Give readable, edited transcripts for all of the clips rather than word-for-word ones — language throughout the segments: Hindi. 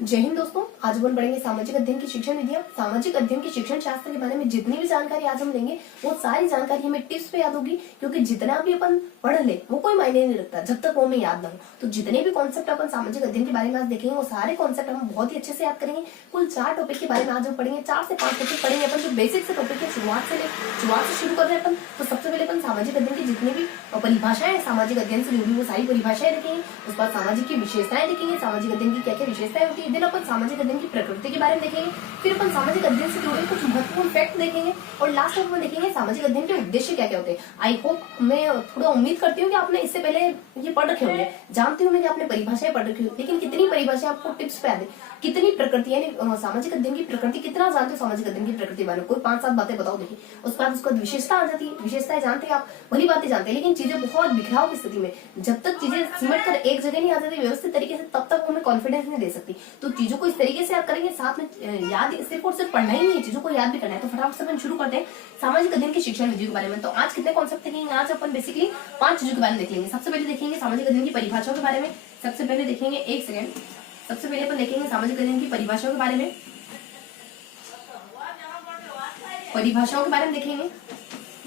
जय हिंद दोस्तों, आज अपन पढ़ेंगे सामाजिक अध्ययन की शिक्षण विधियां। सामाजिक अध्ययन की शिक्षण शास्त्र के बारे में जितनी भी जानकारी आज हम लेंगे वो सारी जानकारी हमें टिप्स पे याद होगी, क्योंकि जितना भी अपन पढ़ ले वो कोई मायने नहीं रखता जब तक वो हमें याद ना हो। तो जितने भी कॉन्सेप्ट अपन सामाजिक अध्ययन के बारे में आज देखेंगे वो सारे कॉन्सेप्ट हम बहुत ही अच्छे से याद करेंगे। कुल 4 टॉपिक के बारे में आज हम पढ़ेंगे, 4 से 5 टॉपिक पढ़ेंगे अपन। जो बेसिक से टॉपिक है शुरुआत से शुरू कर रहे हैं अपन। तो सबसे पहले अपन सामाजिक अध्ययन की जितनी भी परिभाषाएं सामाजिक अध्ययन से जुड़ी वो सारी परिभाषाएं देखेंगे। उसके बाद सामाजिक की विशेषताएं देखेंगे, सामाजिक अध्ययन की क्या क्या विशेषताएं होती है। दिन अपन सामाजिक अध्ययन की प्रकृति के बारे में देखेंगे। फिर अपन सामाजिक अध्ययन से जुड़े कुछ महत्वपूर्ण फैक्ट देखेंगे और लास्ट में अपन देखेंगे सामाजिक अध्ययन के उद्देश्य क्या क्या होते हैं। आई होप, मैं थोड़ा उम्मीद करती हूँ कि आपने इससे पहले ये पढ़ रखे होंगे, जानती हूँ मैं कि आपने परिभाषाएं पढ़ रखी होगी, लेकिन कितनी परिभाषाएं आपको टिप्स पे याद है, कितनी प्रकृति यानी सामाजिक अध्ययन की प्रकृति कितना जानते हो सामाजिक अध्ययन की प्रकृति बारे में। कोई 5-7 बातें बताओ देखिए। उसके बाद उसका विशेषता आ जाती है, विशेषताएं जानते हैं आप, वही बातें जानते हैं, लेकिन चीजें बहुत बिखराव की स्थिति में जब तक चीजें सिमट कर एक जगह नहीं आ जाती व्यवस्थित तरीके से, तब तक हमें कॉन्फिडेंस नहीं दे सकती। तो चीजों को इस तरीके से याद करेंगे, साथ में याद सिर्फ और सिर्फ पढ़ना ही नहीं है, चीजों को याद भी करना है। तो फटाफट से अपन शुरू करते हैं सामाजिक अध्ययन की शिक्षण विधि के बारे में। तो आज कितने कॉन्सेप्ट देखेंगे? आज अपन बेसिकली 5 चीजों के बारे में देख लेंगे। सबसे पहले देखेंगे सामाजिक अध्ययन की परिभाषाओं के बारे में। सबसे पहले देखेंगे, एक सेकेंड, सबसे पहले अपन देखेंगे सामाजिक अध्ययन की परिभाषाओं के बारे में। परिभाषाओं के बारे में देखेंगे।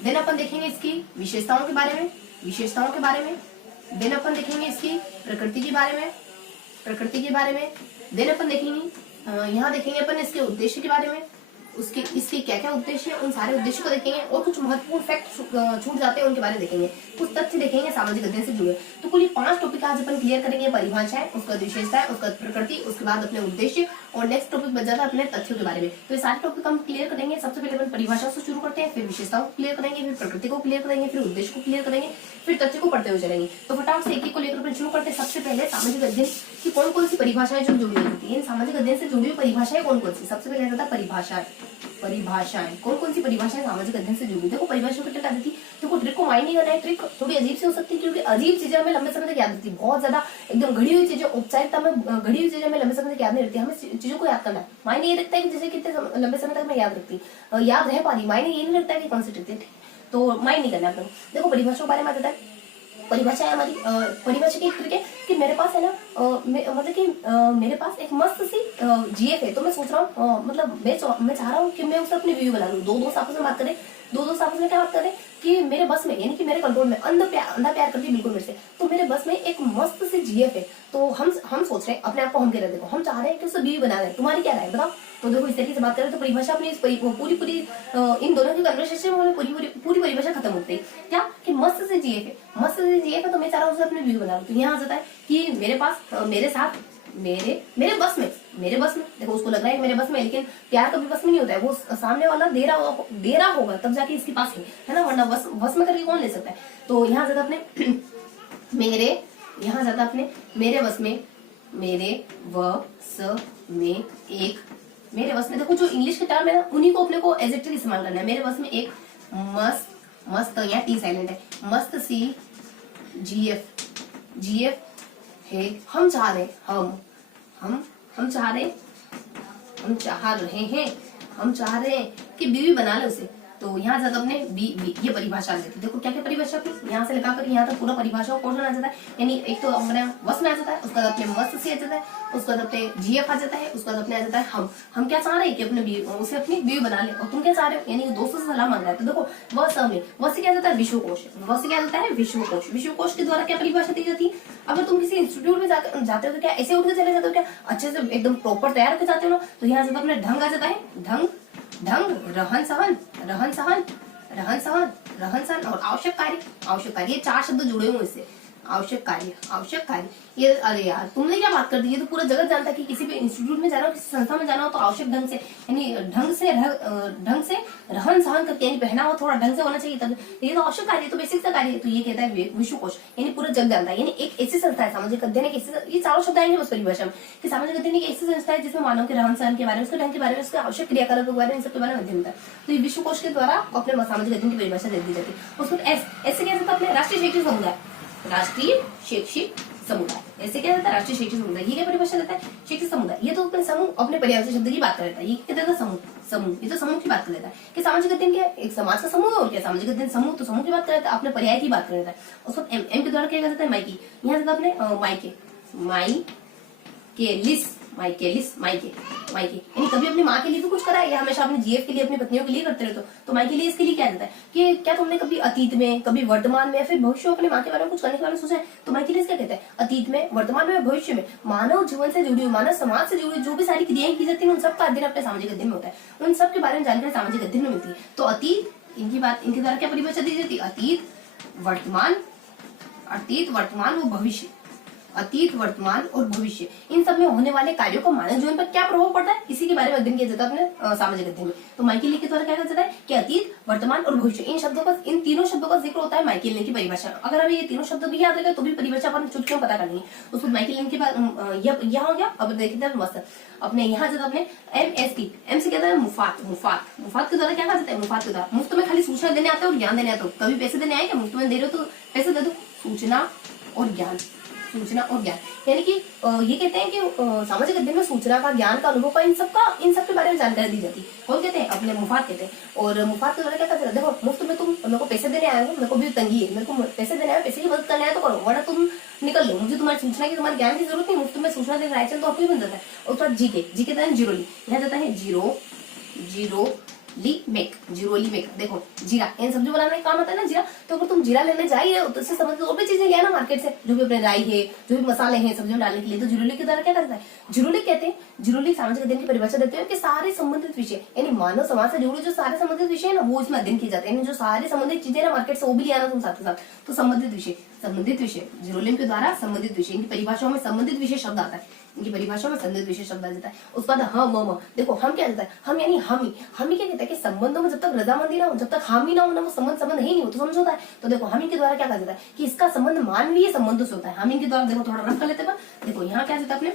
देन अपन देखेंगे इसकी विशेषताओं के बारे में, विशेषताओं के बारे में। देन अपन देखेंगे इसकी प्रकृति के बारे में, प्रकृति के बारे में। देन अपन देखेंगे यहाँ देखेंगे अपन इसके उद्देश्य के बारे में, उसके इसके क्या क्या उद्देश्य है, उन सारे उद्देश्य को देखेंगे। और कुछ महत्वपूर्ण फैक्ट छूट जाते हैं उनके बारे में देखेंगे, कुछ तथ्य देखेंगे सामाजिक अध्ययन से जुड़े। तो कुल 5 टॉपिक आज अपन क्लियर करेंगे। परिभाषाएं, उसका विशेषता, उसका प्रकृति, उसके बाद अपने उद्देश्य, और नेक्स्ट टॉपिक बच जाता है अपने तथ्यों के बारे में। तो ये सारे टॉपिक हम क्लियर करेंगे। सबसे पहले अपन परिभाषा से शुरू करते हैं, फिर विशेषताओं को क्लियर करेंगे, फिर प्रकृति को क्लियर करेंगे, फिर उद्देश्य को क्लियर करेंगे, फिर तथ्य को पढ़ते हुए चलेंगे। तो फटाफट से एक को लेकर अपन शुरू करते हैं। सबसे पहले सामाजिक अध्ययन की कौन कौन सी परिभाषाएं जो जुड़ी होती है, सामाजिक अध्ययन से जुड़ी हुई परिभाषाएं कौन कौन सी। सबसे पहले आता है परिभाषाएं। परिभाषाएं कौन कौन सी परिभाषाएं सामाजिक अध्ययन से जुड़ी। देखो परिभाषा की ट्रिक आती थी, देखो ट्रिक को माइंड नहीं करना है। ट्रिक थोड़ी अजीब सी हो सकती है, क्योंकि अजीब चीजें हमें लंबे समय तक याद रहती है। बहुत ज्यादा एकदम घड़ी हुई चीजें, औपचारिकता में घड़ी हुई चीजें हमें लंबे समय तक याद नहीं रहती। हमें चीजों को याद करना है। मायने ये रखता है कि जैसे कितने लंबे समय तक मैं याद रखती, याद रह पा रही। मायने ये नहीं रखता है कि कौन सी ट्रिक थी, तो माइंड नहीं करना है। देखो परिभाषा के बारे में आता है। परिभाषा है हमारी, परिभाषा की एक ट्रिक है कि मेरे पास है ना, मतलब कि मेरे पास एक मस्त सी जीएफ है। तो मैं सोच रहा हूँ, मतलब मैं चाह रहा हूँ कि मैं उसे अपनी व्यू बना लूँ। दो दोस्त आपस में बात करें, दो दोस्त आपस में क्या बात करें कि मेरे बस में, यानी कि मेरे कंट्रोल में, अंधा प्यार करती है बिल्कुल मेरे से। तो मेरे बस में एक मस्त सी जीएफ है। तो हम सोच रहे हैं अपने आप को, हम कह रहे हैं, देखो हम चाह रहे हैं कि उसे बीवी बना रहे। तुम्हारी क्या राय बताओ। तो देखो इस तरीके से बात करें तो परिभाषा अपनी पूरी इन दोनों की कन्वर्सेशन में पूरी परिभाषा खत्म होती है। क्या कि मस्त से जीएफ है, मस्त से जीएफ है, तो मैं चाह रहा हूँ उसे अपनी बीवी बना लूं। तो यहाँ आ जाता है कि मेरे पास, मेरे साथ, मेरे बस में देखो उसको लग रहा है मेरे बस में, लेकिन प्यार कभी बस में नहीं होता है। वो सामने वाला दे रहा होगा तब जाके इसके पास है ना, वरना बस में करके कौन ले सकता है। तो यहाँ जाता अपने यहाँ जाता अपने मेरे बस में, मेरे बस में एक, मेरे बस में, देखो जो इंग्लिश के टर्म है ना उन्हीं को अपने को एडजेक्टिव इस्तेमाल करना है। मेरे बस में एक मस्त यहाँ टी साइलेंट है, मस्त सी जीएफ है। हम चाह रहे हैं कि बीवी बना ले उसे। तो यहाँ जाता अपने ये परिभाषा आ जाती है। देखो क्या क्या परिभाषा की, यहाँ से लगाकर यहाँ तक पूरा परिभाषा पोर्शन आ जाता है। यानी एक तो अपने बस में आ जाता है, उसका अपने मस्त से आ जाता है, उसका अपने जीएफ आ जाता है, उसका अपने आ जाता है हम क्या चाह रहे हैं कि उसे अपनी बीवी बना ले। और तुम क्या चाह रहे हो, यानी दोस्तों से सलाह मांग रहा है। तो देखो वह से क्या जाता है, विश्वकोश। वह से क्या जाता है, विश्वकोश। विश्वकोश के द्वारा क्या परिभाषा दी जाती है। अगर तुम किसी इंस्टीट्यूट में जाते हो तो क्या ऐसे उठ के चले जाते हो, क्या अच्छे से एकदम प्रॉपर तैयार होकर जाते हो ना। तो यहाँ से अपने ढंग आ जाता है, ढंग, रहन सहन और आवश्यक कार्य। ये 4 शब्द जुड़े हुए इससे। आवश्यक कार्य ये, अरे यार तुमने क्या बात कर दी। ये तो पूरा जगत जानता है कि किसी भी इंस्टीट्यूट में जाना हो, किसी संस्था में जाना हो तो आवश्यक ढंग से, यानी ढंग से रहन सहन करके, यानी पहनावा थोड़ा ढंग से होना चाहिए। तब ये तो आवश्यक कार्य, तो बेसिक सा कार्य है। तो ये कहता है विश्वकोश, यानी पूरा जग जानता है। यानी एक ऐसी संस्था है सामाजिक अध्ययन, ये 4 शब्द आएंगे उस परिभाषा में कि सामाजिक अध्ययन एक ऐसी संस्था है जिसमें मानव के रहन सहन के बारे में, उसके ढंग के बारे में, उसके आवश्यक क्रियाकलाप के बारे में, इन सब के बारे में अध्ययन होता है। तो ये विश्वकोश के द्वारा अपने सामाजिक अध्ययन की परिभाषा दे दी जाती है। उसको ऐसे क्या जाता है अपने राष्ट्रीय शैक्षिक समुदाय, राष्ट्रीय शैक्षिक समुदाय, ऐसे क्या रहता है, राष्ट्रीय शैक्षिक समुदाय। ये क्या परिभाषा देता है, शैक्षिक समुदाय। ये तो अपने समूह, अपने पर्यावरण शब्द की बात कर लेता है। ये क्या देता है, समूह। ये तो समूह की बात कर लेता है कि सामाजिक अध्ययन क्या है, एक समाज का समूह है। और क्या सामाजिक अध्ययन समूह, तो समूह की बात कर लेता है, अपने पर्याय की बात कर लेता है। उसको एम के द्वारा क्या कहता है, माइकी। यहाँ जाता है अपने माइके, लिस्ट, माइकेलिस, माइके, माइके यानी कभी अपनी माँ के लिए भी कुछ करा है या हमेशा अपने जीएफ के लिए अपनी पत्नियों के लिए करते रहते हो? तो माइकेलिस के लिए क्या रहता है कि क्या तुमने कभी अतीत में, कभी वर्तमान में या फिर भविष्य में अपनी माँ के बारे में कुछ करने के बारे में सोचा है? तो माइकेलिस क्या कहता है, अतीत में, वर्तमान में, भविष्य में मानव जीवन से जुड़ी हुई, मानव समाज से जुड़ी जो भी सारी क्रियाएं की जाती है उन सबका अध्ययन अपने सामाजिक अध्ययन में होता है, उन सब के बारे में जानकारी सामाजिक अध्ययन में मिलती है। तो अतीत, इनकी बात, इनके द्वारा क्या परिभाषा दी जाती है, अतीत, वर्तमान, अतीत, वर्तमान और भविष्य, अतीत, वर्तमान और भविष्य, इन सब में होने वाले कार्यों का मानव जीवन पर क्या प्रभाव पड़ता है, इसी के बारे में अध्ययन किया जाता है अपने सामाजिक अध्ययन में। तो माइकेलिस के द्वारा क्या कहा जाता है कि अतीत, वर्तमान और भविष्य, इन शब्दों का, इन तीनों शब्दों का जिक्र होता है माइकेलिस की परिभाषा। अगर हमें ये तीनों शब्द भी याद रखे तो भी परिभाषा अपन चुटकियों पता कर लेंगे। उसको माइकेलिस के बाद यह हो गया। अब देखते हैं मस्त अपने यहाँ से अपने MST, एम से कहता है मुफात, मुफात, मुफात के द्वारा क्या कहा जाता है, मुफात के द्वारा मुफ्त में खाली सूचना देने आते हो और ज्ञान देने आते हो। कभी पैसे देने आए क्या, मुफ्त में दे रहे हो तो पैसे दे दो। सूचना और ज्ञान, सूचना और ज्ञान यानी कि ये कहते हैं कि सामाजिक अध्ययन में सूचना का, ज्ञान का, अनुभव का, इन सब के बारे में जानकारी दी जाती है। कौन कहते हैं, अपने मुफात कहते हैं। और मुफात के द्वारा क्या कहते हैं, देखो मुफ्त में तुम मेरे को पैसे देने आए हो, मेरे को भी तंगी है, मेरे को पैसे देने आए, पैसे की मदद करने आए तो करो, वरना तुम निकल लो, मुझे तुम्हारी सूचना की, तुम्हारे ज्ञान की जरूरत नहीं, मुफ्त में सूचना देने राइट तो आपको ही बन जाता है। और उसके बाद जीके, जीके कहते हैं जीरोली, यहाँ जाता है जीरो, जीरोलीमेक, जीरोलीमेक। देखो जीरा, इन सब्जी बनाने का काम आता है ना जीरा, तो अगर तुम जीरा लेने जा ही रहे हो तो इससे संबंधित और भी चीजें ले आना मार्केट से, जो भी अपने राई है, जो भी मसाले हैं सब्जी में डालने के लिए। तो जीरोलिक के द्वारा क्या करता है, जीरोलिक कहते हैं, जीरोलिक सामाजिक अध्ययन की परिभाषा देते हैं कि सारे संबंधित विषय यानी मानव समाज से जुड़े जो सारे संबंधित विषय है ना वो इसमें अध्ययन किए जाते हैं। जो सारे संबंधित चीजें ना मार्केट से वो भी ले आना तुम साथ के साथ। तो संबंधित विषय, संबंधित विषय जीरोलिक के द्वारा संबंधित विषय, इनकी परिभाषाओं में संबंधित विषय शब्द आता है, इनकी परिभाषा में संबंधित विशेष शब्द आ जाता है। उसके बाद हम, देखो हम क्या जाता है, हम यानी हम ही क्या कहता है कि संबंधों में जब तक रजामंदी ना हो, जब तक हम ही ना हो ना वो संबंध ही नहीं हो तो समझ होता है। तो देखो हम ही के द्वारा क्या कहा जाता है कि इसका संबंध मानवीय संबंधों से होता है। हम ही के द्वारा देखो थोड़ा रफ कर लेते हैं। देखो यहाँ क्या जाता है अपने,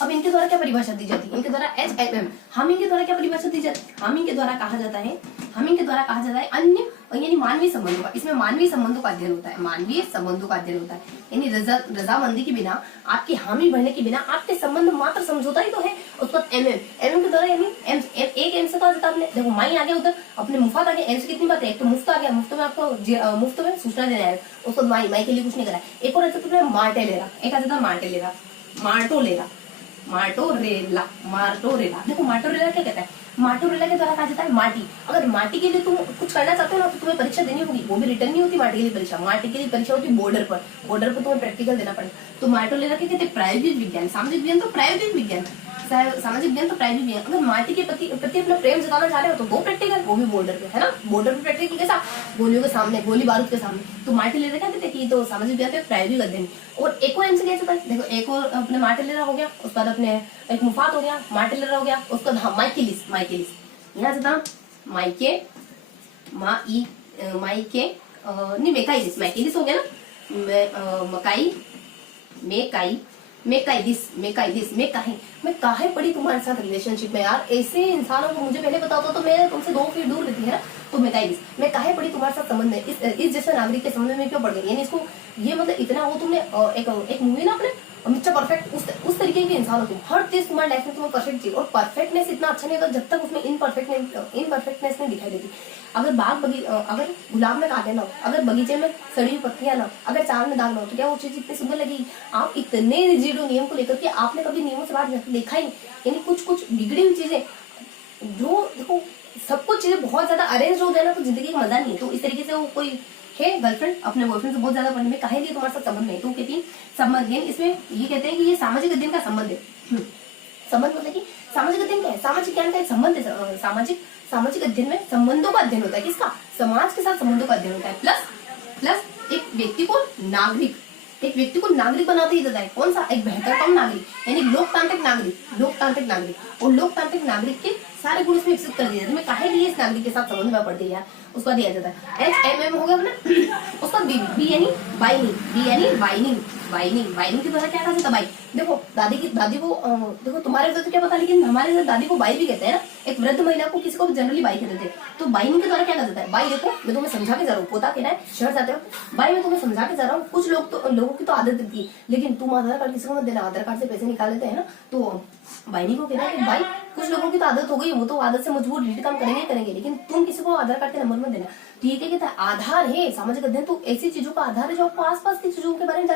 अब इनके द्वारा क्या परिभाषा दी जाती है, इनके द्वारा HMM, हम इनके द्वारा क्या परिभाषा दी जाती है, हम इनके द्वारा कहा जाता है, हम इनके द्वारा कहा जाता है अन्य यानी मानवीय संबंधों का, इसमें मानवीय संबंधों का अध्ययन होता है, मानवीय संबंधों का अध्ययन होता है। यानी रजामंदी के बिना, आपकी हामी भरने के बिना आपके संबंध मात्र समझौता ही तो है। उसके बाद MM के द्वारा यानी एक एम से कहा जाता है अपने, देखो माई आ गया उधर, अपने मुफ्त आ गया, एम से कितनी बात है, एक तो मुफ्त आ गया, मुफ्त में आपको मुफ्त में सूचना देने आएगा। उसको माई के लिए कुछ नहीं करा। एक और आता मार्टे ले रहा, एक आता था मार्टे ले रहा, मार्टो ले रहा, मार्टोरेला, मार्टोरेला। देखो मार्टोरेला क्या कहता है, मार्टोरेला के द्वारा कहा जाता है माटी। अगर माटी के लिए तुम कुछ करना चाहते हो ना तो तुम्हें परीक्षा देनी होगी, वो भी रिटर्न नहीं होती माटी के लिए परीक्षा। माटी के लिए परीक्षा होती है बॉर्डर पर तुम्हें प्रैक्टिकल देना पड़ेगा। तो मार्टोरेला क्या कहते हैं, प्रायोगिक विज्ञान। सामाजिक विज्ञान तो प्रायोगिक विज्ञान, सामाजिक ज्ञान तो प्रायोगिक विज्ञान। अगर माटी के प्रति अपना प्रेम जताना चाह रहे हो तो वो प्रैक्टिकल, वो भी बॉर्डर पे है ना, बॉर्डर पे प्रैक्टिकल के साथ, गोलियों के सामने, गोली बारूद के सामने। तो माटी लेना क्या कहते हैं कि तो सामाजिक ज्ञान तो प्रायोगिक अध्ययन। और एक और एमसे कैसे था, देखो एक और अपने मार्टेलेरा हो गया, उसके बाद अपने एक मुफात हो गया, मार्टेलेरा हो गया, उसके बाद माइकेलिस, माइकेलिस यहाँ से था माइके, माइके नहीं मेकाइलिस, माइकेलिस हो गया ना, मकाई, मेकाइलिस, मैं काहे पड़ी तुम्हारे साथ रिलेशनशिप में यार, ऐसे इंसानों को मुझे पहले बताता तो मैं तुमसे 2 फीट दूर रहती है ना। तो मेकाइलिस, मैं काहे पड़ी तुम्हारे साथ संबंध में, इस जैसे नागरिक के संबंध में क्यों पड़ गई, यानी इसको ये मतलब इतना वो तुमने एक मूवी ना अपने मिस्टर परफेक्ट, उस तरीके के इंसान हो तुम, हर चीज तुम्हारी लाइफ में तुम्हें परफेक्ट चाहिए। और परफेक्टनेस इतना अच्छा नहीं होता जब तक उसमें इनपरफेक्टनेस नहीं दिखाई देती। अगर अगर गुलाब में कांटे ना हो, अगर बगीचे में सड़ी हुई पत्तियां ना हो, अगर चांद में दाग ना हो तो क्या वो चीज इतनी सुंदर लगेगी। आप इतने रिजिड हो नियम को लेकर के, आपने कभी नियमों से बाहर देखा ही नहीं। यानी कुछ बिगड़ी हुई चीजें जो देखो, सब कुछ चीजें बहुत ज्यादा अरेंज हो जाए ना तो जिंदगी का मजा नहीं है। तो इस तरीके से वो कोई है गर्लफ्रेंड अपने बॉयफ्रेंड से बहुत ज्यादा पढ़ने में, काहे लिए तुम्हारे साथ संबंध नहीं, तो कहती है संबंध। इसमें ये कहते हैं कि ये सामाजिक अध्ययन का संबंध है। संबंध मतलब कि सामाजिक अध्ययन क्या है, सामाजिक ज्ञान का एक संबंध है। सामाजिक अध्ययन में संबंधों का अध्ययन होता है, किसका, समाज के साथ संबंधों का अध्ययन होता है। प्लस एक व्यक्ति को नागरिक बनाते ही जाता है। कौन सा, एक बेहतरतम नागरिक, यानी लोकतांत्रिक नागरिक और लोकतांत्रिक नागरिक के सारे गुण इसमें विकसित कर दिए जाते हैं। काहे लिए इस नागरिक के साथ संबंध में पड़ती है उसका दिया जाता है। HMM हो गया ना, उसका बी यानी बाइनिंग के द्वारा क्या कहा जाता है, बाई। देखो दादी को देखो तुम्हारे वजह तो क्या पता, लेकिन हमारे घर दादी को बाई भी कहते हैं ना। एक वृद्ध महिला को किसी को जनरली बाई कहते थे। तो बाइनिंग के द्वारा क्या कहा जाता है, बाई देखो मैं तुम्हें समझा के जा रहा हूँ, पोता कह रहा है शहर जाते हो, बाई मैं तुम्हें समझा के जा रहा हूँ। कुछ लोगों की तो आदत रहती है, लेकिन तुम आधार कार्ड किसी को मत देना, आधार कार्ड से पैसे निकाल लेते हैं ना। तो बाइनी को कहना है कि भाई कुछ लोगों की तो आदत हो गई, वो तो आदत से मजबूर काम करेंगे, लेकिन तुम किसी को आधार कार्ड के नंबर मत देना। ठीक है, कहता है आधार है। सामाजिक अध्ययन तो ऐसी चीजों का आधार है जो आपको आसपास की चीजों के बारे में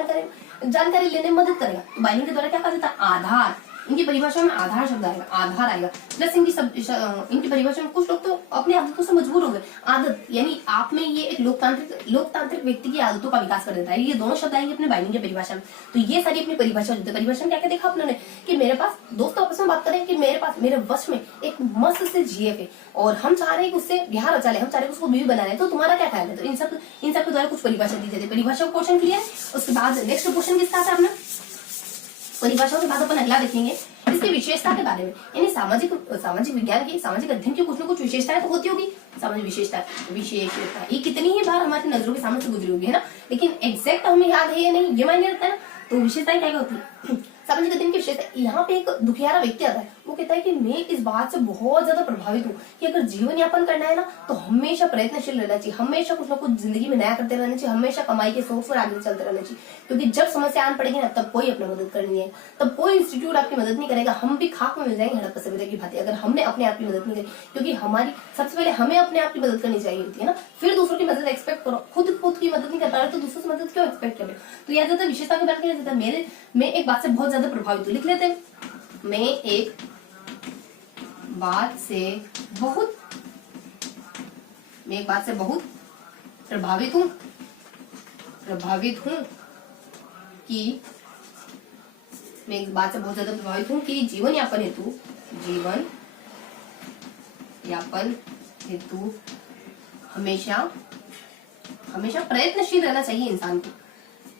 जानकारी लेने में मदद करेगा। तो बाइनिंग के द्वारा क्या कहा जाता है, आधार। इनकी परिभाषा में आधार शब्द आएगा, आधार आएगा। प्लस इनकी परिभाषा में कुछ लोग तो अपनी आदतों से मजबूर हो गए। आदत यानी आप में ये एक लोकतांत्रिक व्यक्ति की आदतों का विकास कर देता है। ये दोनों शब्द आएंगे अपने बाइनिंग की परिभाषा में। तो ये सारी अपनी परिभाषा होती है। परिभाषा में क्या क्या देखा आपने कि मेरे पास दोस्तों आपस में बात करें कि मेरे पास मेरे वश में एक मस्त से जीएफ है और हम चाह रहे हैं कि उससे बिहार रचा ले, हम चाह रहे हैं उसको बीवी बनाना है, तो तुम्हारा क्या ख्याल है। तो इन सब के द्वारा कुछ परिभाषा दी जाती है। परिभाषा क्वेश्चन क्लियर है। उसके बाद नेक्स्ट क्वेश्चन किसका आता है अपना, परिभाषाओं के बाद अपन अगला देखेंगे इसकी विशेषता के बारे में। यानी सामाजिक विज्ञान की, सामाजिक अध्ययन की कुछ न कुछ विशेषताएं तो होती होगी। सामाजिक विशेषता ये कितनी ही बार हमारी नजरों के सामने से गुजरी होगी, है ना, लेकिन एग्जैक्ट हमें याद है या नहीं ये मायने रखता है ना। तो विशेषताएं क्या होती है सामाजिक अध्ययन की विशेषता। यहाँ पे एक दुखियारा व्यक्ति आता है, वो कहता है कि मैं इस बात से बहुत ज्यादा प्रभावित हूँ कि अगर जीवन यापन करना है ना तो हमेशा प्रयत्नशील रहना चाहिए, हमेशा कुछ ना कुछ जिंदगी में नया करते रहना चाहिए, हमेशा कमाई के सोर्स पर आगे चलते रहना चाहिए। क्योंकि जब समस्या आन पड़ेगी ना तब कोई अपनी मदद करनी है, तब कोई इंस्टीट्यूट आपकी मदद नहीं करेगा। हम भी खाक में मिल जाएंगे हड़प्पा सभ्यता की भांति अगर हमने अपने आप की मदद नहीं करी। क्योंकि हमारी सबसे पहले हमें अपने आप की मदद करनी चाहिए होती है ना, फिर दूसरों की मदद एक्सपेक्ट करो। खुद की मदद नहीं कर पा रहे तो दूसरों से मदद क्यों एक्सपेक्ट करें। तो याद आता है विशेषता के बारे में जाता है मैं एक बात से बहुत ज्यादा प्रभावित हूँ। लिख लेते हैं, मैं एक बात से बहुत प्रभावित हूँ कि मैं एक बात से बहुत ज्यादा प्रभावित हूँ कि जीवन यापन हेतु हमेशा प्रयत्नशील रहना चाहिए इंसान को।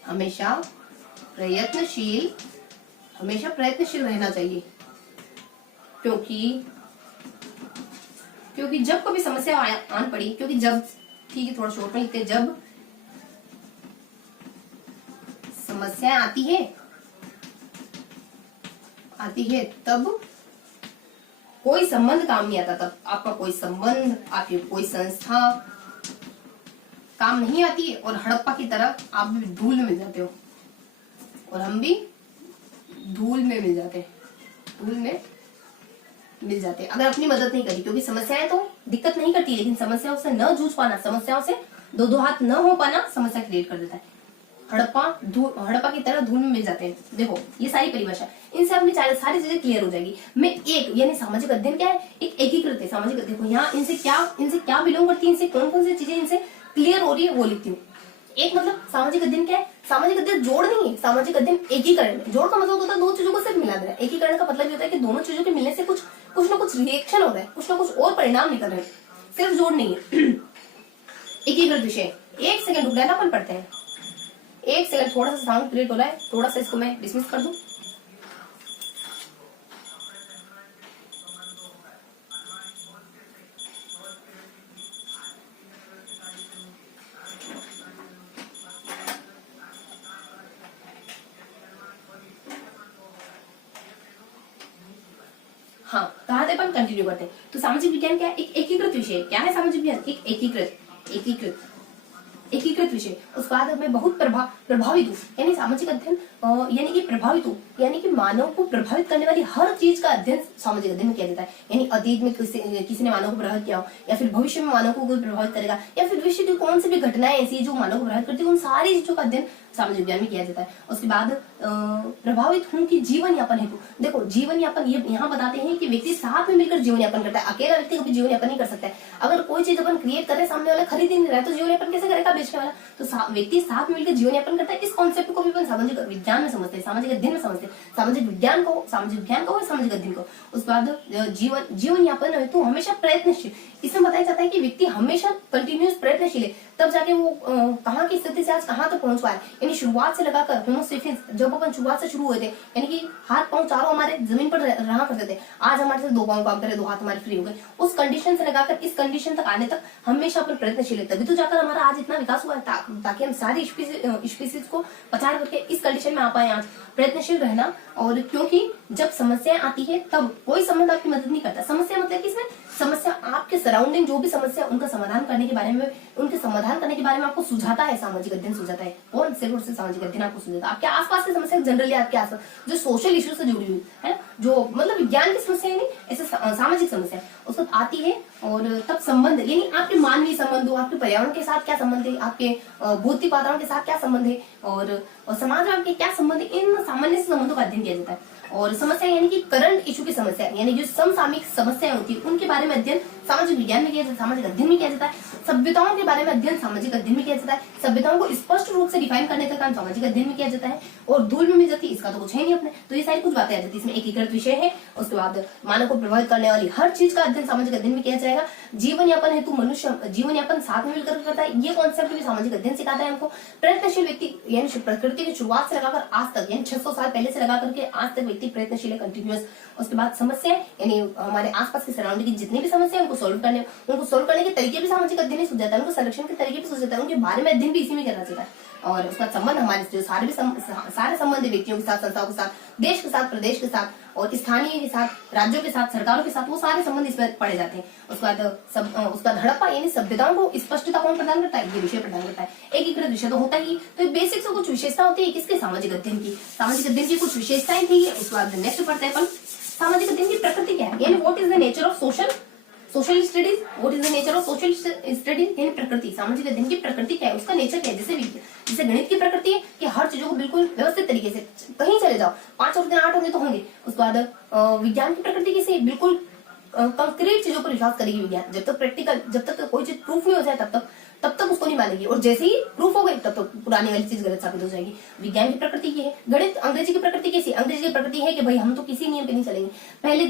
हमेशा प्रयत्नशील रहना चाहिए। क्योंकि जब कभी समस्या आन पड़ी, क्योंकि जब, ठीक है थोड़ा शॉर्ट में लिखते हैं, जब समस्या आती है तब कोई संबंध काम नहीं आता। तब आपका कोई संबंध, आपकी कोई संस्था काम नहीं आती है और हड़प्पा की तरह आप भी धूल में मिल जाते हो और हम भी धूल में मिल जाते अगर अपनी मदद नहीं करी। क्योंकि समस्याएं तो दिक्कत नहीं करती, लेकिन समस्याओं से न जूझ पाना, समस्याओं से दो हाथ न हो पाना समस्या क्रिएट कर देता है। हड़प्पा की तरह धूल में मिल जाते हैं। देखो ये सारी परिभाषा, इनसे अपनी सारी चीजें क्लियर हो जाएगी। मैं एक यानी सामाजिक अध्ययन क्या है, एक एकीकृत है सामाजिक अध्ययन। देखो यहाँ इनसे क्या बिलोंग करती है, इनसे कौन कौन सी चीजें इनसे क्लियर हो रही है वो लिखती हूँ। एक मतलब सामाजिक अध्ययन क्या है, सामाजिक अध्ययन जोड़ नहीं है, सामाजिक अध्ययन एकीकरण है। जोड़ का मतलब होता है दो चीजों को सिर्फ मिला देना। एकीकरण का मतलब ये होता है कि दोनों चीजों के मिलने से कुछ ना कुछ रिएक्शन हो रहा है, कुछ ना कुछ और परिणाम निकल रहे हैं, सिर्फ जोड़ नहीं है। एकीकृत विषय, एक सेकंड रुक जाना, अपन पढ़ते हैं। एक सेकंड, थोड़ा सा साउंड क्रिएट हो रहा है, थोड़ा सा इसको मैं डिसमिस कर दूं। हाँ, कहा थे अपन कंटिन्यू करते हैं। तो सामाजिक विज्ञान क्या है, एक एकीकृत विषय। क्या है सामाजिक विज्ञान, एक एकीकृत विषय। उस बाद मैं बहुत प्रभावित हूँ, यानी सामाजिक अध्ययन यानी कि प्रभावित हूँ, यानी कि मानव को प्रभावित करने वाली हर चीज का अध्ययन सामाजिक अध्ययन में किया जाता है। यानी अतीत में किसी ने मानव को प्रभावित किया हो, या फिर भविष्य में मानव को कोई प्रभावित करेगा, या फिर विश्व की कौन सी भी घटनाएं ऐसी जो मानव को प्रभावित करती है, उन सारी चीजों का अध्ययन सामाजिक विज्ञान में किया जाता है। उसके बाद प्रभावित हूँ कि जीवन यापन हेतु। देखो जीवन यापन ये यहाँ बताते हैं कि व्यक्ति साथ में मिलकर जीवन यापन करता है। अकेला व्यक्ति कभी जीवन यापन नहीं कर सकता है। अगर कोई चीज अपन क्रिएट कर रहे, सामने वाला खरीद ही नहीं रहा है, तो जीवन यापन कैसे करेगा बेचने वाला। तो व्यक्ति साथ में मिलकर जीवन यापन करता है। इस कॉन्सेप्ट को भी अपन सामाजिक विज्ञान में समझते हैं, सामाजिक अध्ययन में समझते हैं, सामाजिक विज्ञान को और सामाजिक अध्ययन को। उसके बाद जीवन यापन हेतु हमेशा प्रयत्नशील। इसमें बताया जाता है कि व्यक्ति हमेशा कंटिन्यूस प्रयत्नशील है, तब जाके वो कहाँ की स्थिति से आज कहाँ तक पहुंच पाए। यानी शुरुआत से लगाकर होमोसेपियंस, जब अपन शुरुआत से शुरू हुए थे, यानी कि हाथ पांव चारों हमारे जमीन पर रहा करते थे, आज हमारे से दो पांव काम करे, दो हाथ हमारे फ्री हो गए। उस कंडीशन से लगाकर इस कंडीशन तक आने तक हमेशा अपन प्रयत्नशील है, तभी तो जाकर हमारा आज इतना विकास हुआ है, ताकि हम सारी स्पीसीज को पछाड़ करके इस कंडीशन में आ पाए। आज प्रयत्नशील रहना, और क्योंकि जब समस्या आती है तब कोई संबंध आपकी मदद नहीं करता। समस्या मतलब कि इसमें समस्या आपके सराउंडिंग जो भी समस्या, उनका समाधान करने के बारे में आपको सुझाता है, सामाजिक अध्ययन सुझाता है। कौन से सामाजिक अध्ययन आपको सुझाता है, आपके आसपास की समस्या, जनरली आपके आसपास जो सोशल इश्यू से जुड़ी हुई है, जो मतलब विज्ञान की समस्या है नहीं, ऐसे सामाजिक समस्या उस वक्त आती है। और तब संबंध यानी आपके मानवीय संबंध हो, आपके पर्यावरण के साथ क्या संबंध है, आपके भौतिक वातावरण के साथ क्या संबंध है, और समाज में आपके क्या संबंध है, इन सामान्य संबंधों का अध्ययन किया जाता है। और समस्या यानी कि करंट इशू की समस्या यानी जो समसामयिक समस्याएं होती है उनके बारे में अध्ययन सामाजिक विज्ञान में किया जाता है, सामाजिक अध्ययन में किया जाता है। सभ्यताओं के बारे में अध्ययन सामाजिक अध्ययन में किया जाता है। सभ्यताओं को स्पष्ट रूप से डिफाइन करने का काम सामाजिक अध्ययन में किया जाता है। और धूल में जाती इसका तो कुछ है नहीं अपने, तो ये सारी कुछ बातें आ जाती है। इसमें एकीकृत विषय है, उसके बाद मानव को प्रभावित करने वाली हर चीज का अध्ययन सामाजिक अध्ययन में किया जाएगा। जीवन यापन हेतु मनुष्य जीवन यापन साथ में मिलकर करता है, ये कॉन्सेप्ट भी सामाजिक अध्ययन सिखाता है हमको। प्रयत्नशील व्यक्ति यानी प्रकृति की शुरुआत से लगाकर आज तक यानी 600 साल पहले से लगा करके आज तक व्यक्ति प्रयत्नशील है, कंटिन्यूअस। उसके बाद समस्याएं यानी हमारे आसपास की सराउंडिंग की जितनी भी समस्या है उनको सोल्व करने के तरीके भी सामाजिक अध्ययन ही सुझाता है, उनको संरक्षण के तरीके भी सुझाता है, उनके बारे में अध्ययन भी इसी में करना चाहता है। और उसका संबंध हमारे जो सारे संबंध व्यक्तियों के साथ, संस्थाओं के साथ, देश के साथ, प्रदेश के साथ और स्थानीय के साथ, राज्यों के साथ, सरकारों के साथ, वो सारे संबंध इसमें पढ़े जाते हैं। उसका हड़प्पा यानी सभ्यताओं को स्पष्टता कौन प्रदान करता है, ये विषय प्रदान करता है। एकीकृत विषय तो होता ही, तो बेसिक से कुछ विशेषता होती है किसके, सामाजिक अध्ययन की। सामाजिक अध्ययन की कुछ विशेषताएं थी। उसके बाद नेक्स्ट पढ़ते हैं अपन सामाजिक अध्ययन की प्रकृति क्या है, यानी what is the nature of social studies. What is the nature of social studies यानी प्रकृति, सामाजिक अध्ययन की प्रकृति क्या है, उसका नेचर क्या है। जैसे गणित की प्रकृति है कि हर चीजों को बिल्कुल व्यवस्थित तरीके से, कहीं चले जाओ 5 और 8 होंगे तो होंगे। उसके बाद विज्ञान की प्रकृति कैसे, बिल्कुल कंक्रीट चीजों पर विश्वास करेगी विज्ञान। जब तक कोई चीज प्रूफ नहीं हो जाए तब तक उसको नहीं मानेगी, और जैसे ही प्रूफ हो गई तब तक पुरानी वाली चीज गलत साबित हो जाएगी। विज्ञान की प्रकृति ये है। गणित अंग्रेजी की प्रकृति कैसी, अंग्रेजी की प्रकृति है कि भाई हम तो किसी नियम पे नहीं चलेंगे, पहले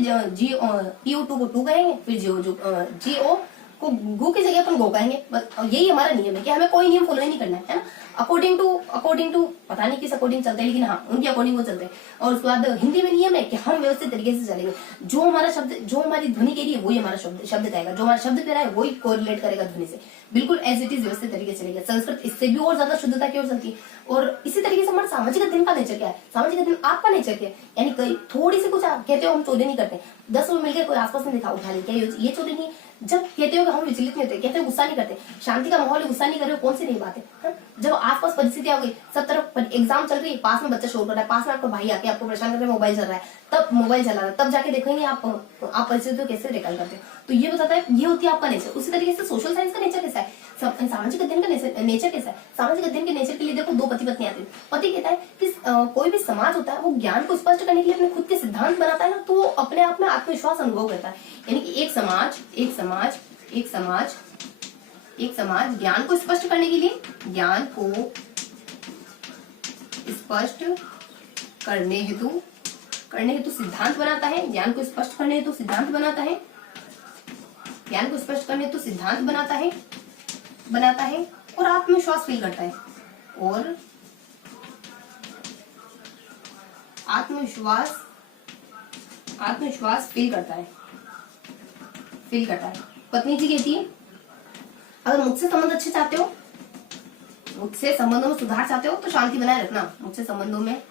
PO2 को 2 कहेंगे, फिर GO को गो की जगह अपन गो कहेंगे, बस यही हमारा नियम है कि हमें कोई नियम फॉलो ही नहीं करना है ना। अकॉर्डिंग टू पता नहीं किस अकॉर्डिंग चलते हैं, लेकिन हाँ उनके अकॉर्डिंग वो चलते हैं। और उसके बाद हिंदी में नियम है कि हम व्यवस्थित तरीके से चलेंगे, जो हमारी ध्वनि कह रही है वही हमारा शब्द कहेगा, जो हमारा शब्द कह रहा है वही कोरिलेट करेगा ध्वनि से, बिल्कुल एज इट इज व्यवस्थित तरीके से चलेगा। संस्कृत इससे भी और ज्यादा शुद्धता की ओर चलती है। और इसी तरीके से हमारा सामाजिक अध्ययन का नेचर क्या है, सामाजिक अध्ययन आपका नेचर क्या है, यानी कई थोड़ी सी कुछ कहते हो हम चोरी नहीं करते, 10 लोग मिलकर कोई आसपास में दिखा उठा ले, क्या ये चोरी नहीं। जब कहते हो कि हम विचलित नहीं होते, कहते हो गुस्सा नहीं करते, शांति का माहौल है, गुस्सा नहीं कर रहे हो, कौन सी नहीं बात है। जब आसपास परिस्थिति आ गई, सब तरफ एग्जाम चल रही है, पास में बच्चा शोर कर रहा है, पास में आपका भाई आके आपको परेशान कर रहा है, मोबाइल चल रहा है, तब मोबाइल चला रहा है, तब जाके देखेंगे आप परिस्थितियों कैसे टैकल करते हो। तो ये बताता है ये होती है आपका नेचर। उसी तरीके से सोशल साइंस का नेचर कैसा है, सामाजिक अध्ययन का नेचर कैसा है। सामाजिक अध्ययन के नेचर के लिए देखो 2 पति पत्नी आते हैं। पति कहता है कि कोई भी समाज होता है वो ज्ञान को स्पष्ट करने के लिए अपने खुद के सिद्धांत बनाता है ना, तो वो अपने आप में आत्मविश्वास अनुभव करता है। यानी कि एक समाज ज्ञान को स्पष्ट करने के लिए, ज्ञान को स्पष्ट करने हेतु सिद्धांत बनाता है, ज्ञान को स्पष्ट करने हेतु सिद्धांत बनाता है, ज्ञान को स्पष्ट करने हेतु सिद्धांत बनाता है और आत्मविश्वास फील करता है, और आत्मविश्वास फील करता है। पत्नी जी कहती है अगर मुझसे संबंध अच्छे चाहते हो, मुझसे संबंधों में सुधार चाहते हो तो शांति बनाए रखना। मुझसे संबंधों में,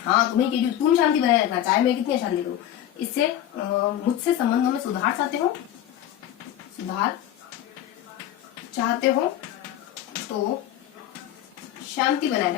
हाँ तुम्हें कह रही हूँ, तुम शांति बनाए रखना, चाहे मैं कितनी अशांति करूं। इससे मुझसे संबंधों में सुधार चाहते हो तो शांति बनाए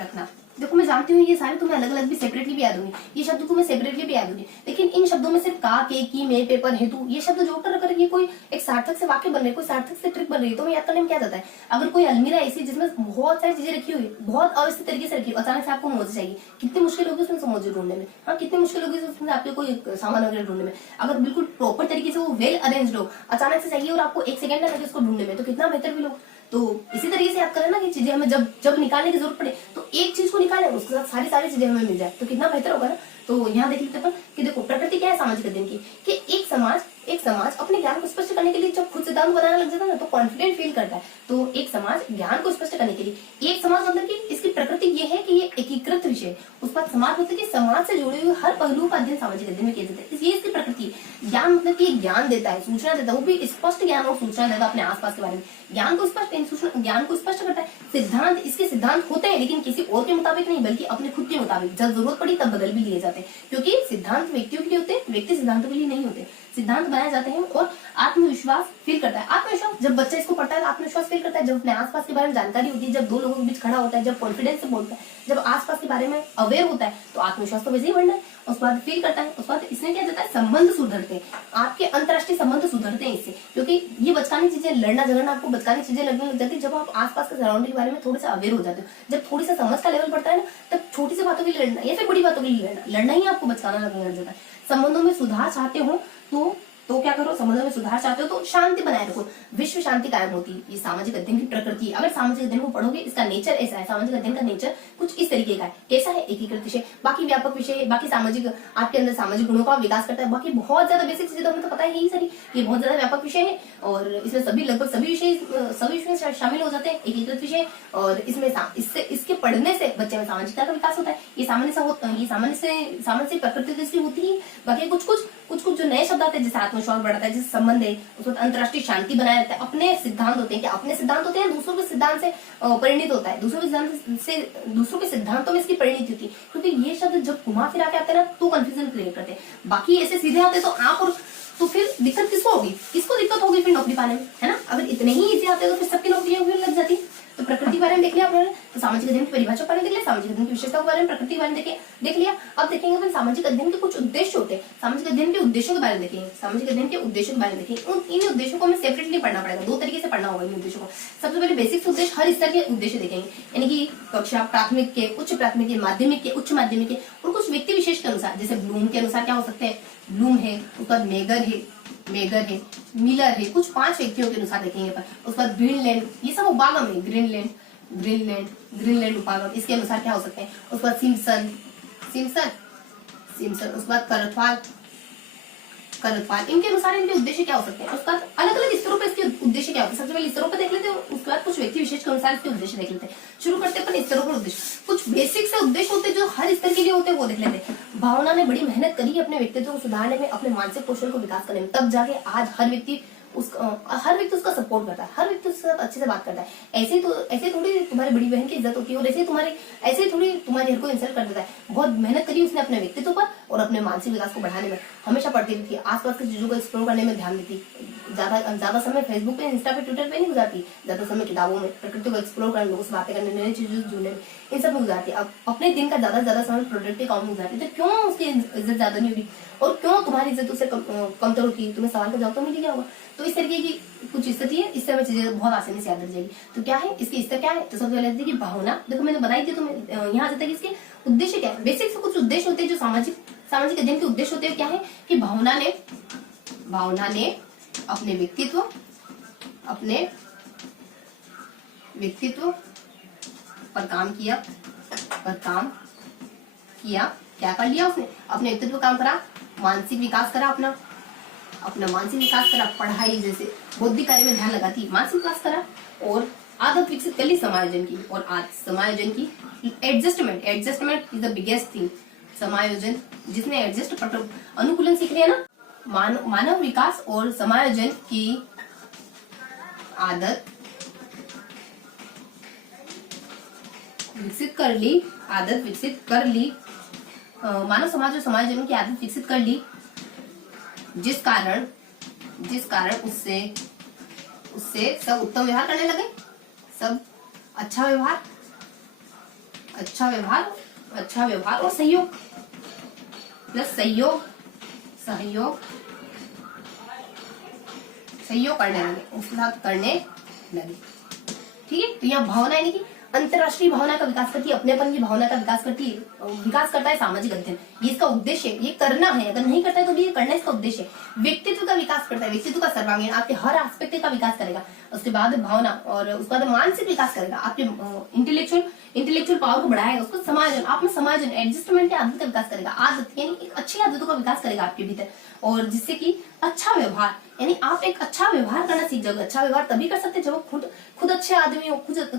रखना। देखो मैं जानती हूँ ये सारे तुम्हें अलग अलग भी सेपरेटली भी याद होंगे, ये शब्द तुम्हें सेपरेटली भी याद होंगे, लेकिन इन शब्दों में सिर्फ का, के, की, में, पेपर, हेतु ये शब्द जोड़कर अगर ये कोई एक सार्थक से वाक्य बन रहे, कोई सार्थक से ट्रिक बन रही है, तो मैं याद करने में क्या जाता है। अगर कोई अलमीरा ऐसी जिसमें बहुत सारी चीजें रखी हुई, बहुत अव्यवस्थित तरीके से रखी हुई, अचानक से आपको मोजे चाहिए, कितनी मुश्किल होगी उसमें मोजे ढूंढने में। हाँ कितनी मुश्किल होगी उसमें आपके कोई सामान वगैरह ढूंढने में। अगर बिल्कुल प्रॉपर तरीके से वो वेल अरेंज्ड हो, अचानक से चाहिए और आपको 1 सेकंड लगे उसको ढूंढने में, तो कितना बेहतर भी लोग। तो इसी तरीके से याद करें ना कि चीजें हमें जब निकालने की जरूरत पड़े तो एक चीज को निकालें, उसके साथ सारी चीजें हमें मिल जाए तो कितना बेहतर होगा ना। तो यहाँ देख लेते हैं कि देखो प्रकृति क्या है सामाजिक अध्ययन की, कि एक समाज अपने ज्ञान को स्पष्ट करने के लिए जब खुद सिद्धांत बनाने लग जाता है ना तो कॉन्फिडेंट फील करता है। तो एक समाज ज्ञान को स्पष्ट करने के लिए, एक समाज मतलब कि इसकी प्रकृति ये है कि ये एकीकृत विषय है। उस बाद समाज मतलब कि समाज से जुड़े हुए हर पहलू का अध्ययन सामाजिक अध्ययन में किया जाता है। ये इसकी प्रकृति। ज्ञान मतलब कि ज्ञान देता है, सूचना देता है, वो भी स्पष्ट ज्ञान और सूचना देता है अपने आसपास के बारे में। ज्ञान को स्पष्ट करता है। सिद्धांत, इसके सिद्धांत होते हैं लेकिन किसी और के मुताबिक नहीं, बल्कि अपने खुद के मुताबिक। जब जरूरत पड़ी तब बदल भी लिए जाते हैं, क्योंकि सिद्धांत व्यक्तियों के लिए होते हैं, व्यक्ति सिद्धांतों के लिए नहीं होते। सिद्धांत बनाए जाते हैं और आत्मविश्वास फील करता है। आत्मविश्वास, जब बच्चा इसको पढ़ता है तो आत्मविश्वास फील करता है, जब अपने आसपास के बारे में जानकारी होती है, जब दो लोगों के बीच खड़ा होता है, जब कॉन्फिडेंस से बोलता है, जब आसपास के बारे में अवेयर होता है, तो आत्मविश्वास तो वैसे ही बढ़ना है। उसके बाद फील करता है, उसके बाद इसमें क्या जाता है, संबंध सुधरते हैं, आपके अंतर्राष्ट्रीय संबंध सुधरते हैं इससे, क्योंकि ये बचकानी चीजें, लड़ना झगड़ना आपको बचकानी चीजें लगने लग जाती है जब आप आसपास के सराउंडिंग के बारे में थोड़े से अवेयर हो जाते हो। जब थोड़ी सा समझ का लेवल बढ़ता है ना, तब छोटी सी बातों के लिए लड़ना या फिर बड़ी बातों के लिए लड़ना ही आपको बचकाना लगने लग जाता है। संबंधों में सुधार चाहते हो तो क्या करो, संबंधों में सुधार चाहते हो तो शांति बनाए रखो, विश्व शांति कायम होती है। ये सामाजिक अध्ययन की प्रकृति है। अगर सामाजिक अध्ययन को पढ़ोगे, इसका नेचर ऐसा है, सामाजिक अध्ययन का नेचर कुछ इस तरीके का है। कैसा है, एकीकृत विषय, बाकी व्यापक विषय, बाकी सामाजिक, आपके अंदर सामाजिक गुणों का विकास करता है, बाकी बहुत ज्यादा बेसिक चीजें तो हमें तो पता है ही सारी। ये बहुत ज्यादा व्यापक विषय है और इसमें सभी लगभग सभी विषय शामिल हो जाते हैं, एकीकृत विषय। और इसमें इसके पढ़ने से बच्चे में सामाजिकता का विकास होता है। ये सामान्य से प्रकृति दृष्टि होती है। बाकी कुछ जो नए शब्द आते हैं, जैसे आत्मविश्वास बढ़ाता है, जैसे संबंध है, उसको अंतर्राष्ट्रीय शांति बनाया जाता है, अपने सिद्धांत होते हैं, क्या अपने सिद्धांत होते हैं, दूसरों के सिद्धांत से परिणित होता है, दूसरों के सिद्धांतों में इसकी परिणति होती है। क्योंकि ये शब्द जब घुमा फिरा के आते हैं ना, तो कंफ्यूजन क्रिएट करते हैं। बाकी ऐसे सीधे आते तो आप और तो फिर दिक्कत किसको होगी, दिक्कत होगी फिर नौकरी पाने में, है ना। अगर इतने ही इजी आते तो फिर सबकी नौकरियां भी लग जाती। तो प्रकृति के बारे में देख लिया आपने, तो सामाजिक अध्ययन की परिभाषा पर देख लिया, सामाजिक अध्ययन की विशेषताओं के बारे में, प्रकृति के बारे में देख लिया। अब देखेंगे फिर सामाजिक अध्ययन के कुछ उद्देश्य होते हैं, सामाजिक अध्ययन के उद्देश्यों के बारे में देखेंगे, सामाजिक अध्ययन के उद्देश्यों के बारे में देखेंगे। इन उद्देश्यों को हमें सेपरेटली पढ़ना पड़ेगा, दो तरीके से पढ़ना होगा इन उद्देश्यों को। सबसे पहले बेसिक उद्देश्य, हर स्तर के उद्देश्य देखेंगे, यानी कि कक्षा प्राथमिक के, उच्च प्राथमिक के, माध्यमिक के, उच्च माध्यमिक के, और कुछ व्यक्ति विशेष के अनुसार, जैसे ब्लूम के अनुसार क्या हो सकते हैं, ब्लूम है, उसके बाद मेगर है, मिलर है, कुछ 5 व्यक्तियों के अनुसार देखेंगे। उसके बाद ग्रीनलैंड, ये सब उपागम है, ग्रीनलैंड उपागम, इसके अनुसार क्या हो सकते हैं। उसके बाद सिम्पसन, उसके बाद करथवाल, इनके अनुसार इनके उद्देश्य क्या हो सकते हैं। उसके बाद अलग अलग स्तरों पर इसके उद्देश्य क्या होते हैं, सबसे पहले स्तरों पर देख लेते हैं, उसके बाद कुछ व्यक्ति विशेष के अनुसार इसके उद्देश्य देख लेते हैं। शुरू करते हैं अपन स्तरों पर उद्देश्य। कुछ बेसिक से उद्देश्य होते हैं जो हर स्तर के लिए होते हैं, वो देख लेते हैं। भावना ने बड़ी मेहनत करी अपने व्यक्तित्व को सुधारने में, अपने मानसिक कौशल को विकास करने में, तब जाके आज हर व्यक्ति उसका सपोर्ट करता है, हर व्यक्ति उसके साथ अच्छे से बात करता है। ऐसे थोड़ी तुम्हारी बड़ी बहन की इज्जत होती है, और ऐसे थोड़ी तुम्हारे घर को इंसल्ट कर देता है। बहुत मेहनत करी उसने अपने व्यक्तित्व पर और अपने मानसिक विकास को बढ़ाने में, हमेशा पढ़ती रहती है, आसपास की चीजों को एक्सप्लोर करने में ध्यान देती, ज्यादा समय फेसबुक पे, इंस्टा पे, ट्विटर पे नहीं गुजारती, ज्यादा समय किताबों में, प्रकृति को एक्सप्लोर करने, लोगों से बातें करने, नई चीजों से जुड़ने में, इन सब में गुजारती है। अब अपने दिन का ज्यादा समय प्रोडक्टिव काम में गुजारती है, तो क्यों उसकी इज्जत ज्यादा नहीं होगी, और क्यों तुम्हारी इज्जत उससे कमतर होती है। तुम्हें सवाल का जवाब तो मिल गया होगा। तो इस तरीके की कुछ स्थिति है, इस तरह चीजें बहुत आसानी से याद रख जाएगी। तो क्या है इसकी स्तर, क्या है, तो सबसे पहले की भावना, देखो मैंने बताई थी, तो यहाँ जाता है कि इसके उद्देश्य क्या है। बेसिक से कुछ उद्देश्य होते हैं जो सामाजिक अध्ययन के उद्देश्य होते हैं। क्या है कि भावना ने अपने व्यक्तित्व पर काम किया, क्या कर लिया उसने, अपने व्यक्तित्व काम करा, मानसिक विकास करा, अपना मानसिक विकास करा, पढ़ाई जैसे बौद्धिक कार्य में ध्यान लगाती, मानसिक विकास करा, और आदत विकसित कर ली समायोजन की, और समायोजन की adjustment is the biggest thing. समायोजन, जिसने एडजस्ट अनुकूलन सीख लिया ना, मानव विकास और समायोजन की आदत विकसित कर ली, मानव समाज और समायोजन की आदत विकसित कर ली, जिस कारण उससे सब उत्तम व्यवहार करने लगे, सब अच्छा व्यवहार और सहयोग करने लगे, उसके साथ करने लगे। ठीक है, तो यहाँ भावना यानी कि अंतरराष्ट्रीय भावना का विकास करती है, अपनेपन की भावना का विकास करता है सामाजिक अध्ययन। ये इसका उद्देश्य है, ये करना है, अगर नहीं करता है तो भी ये करना इसका उद्देश्य है। व्यक्तित्व का विकास करता है, व्यक्तित्व का सर्वांगीण, आपके हर एस्पेक्ट का विकास करेगा। उसके बाद भावना, और उसके बाद मानसिक विकास करेगा, आपके इंटेलेक्चुअल पावर को बढ़ाएगा, उसको समायोजन एडजस्टमेंट की आदत का विकास करेगा, आदत यानी एक अच्छी आदतों का विकास करेगा आपके भीतर, और जिससे कि अच्छा व्यवहार, यानी आप एक अच्छा व्यवहार करना सीख जाओगे। अच्छा व्यवहार तभी कर सकते जब खुद अच्छे आदमी हो,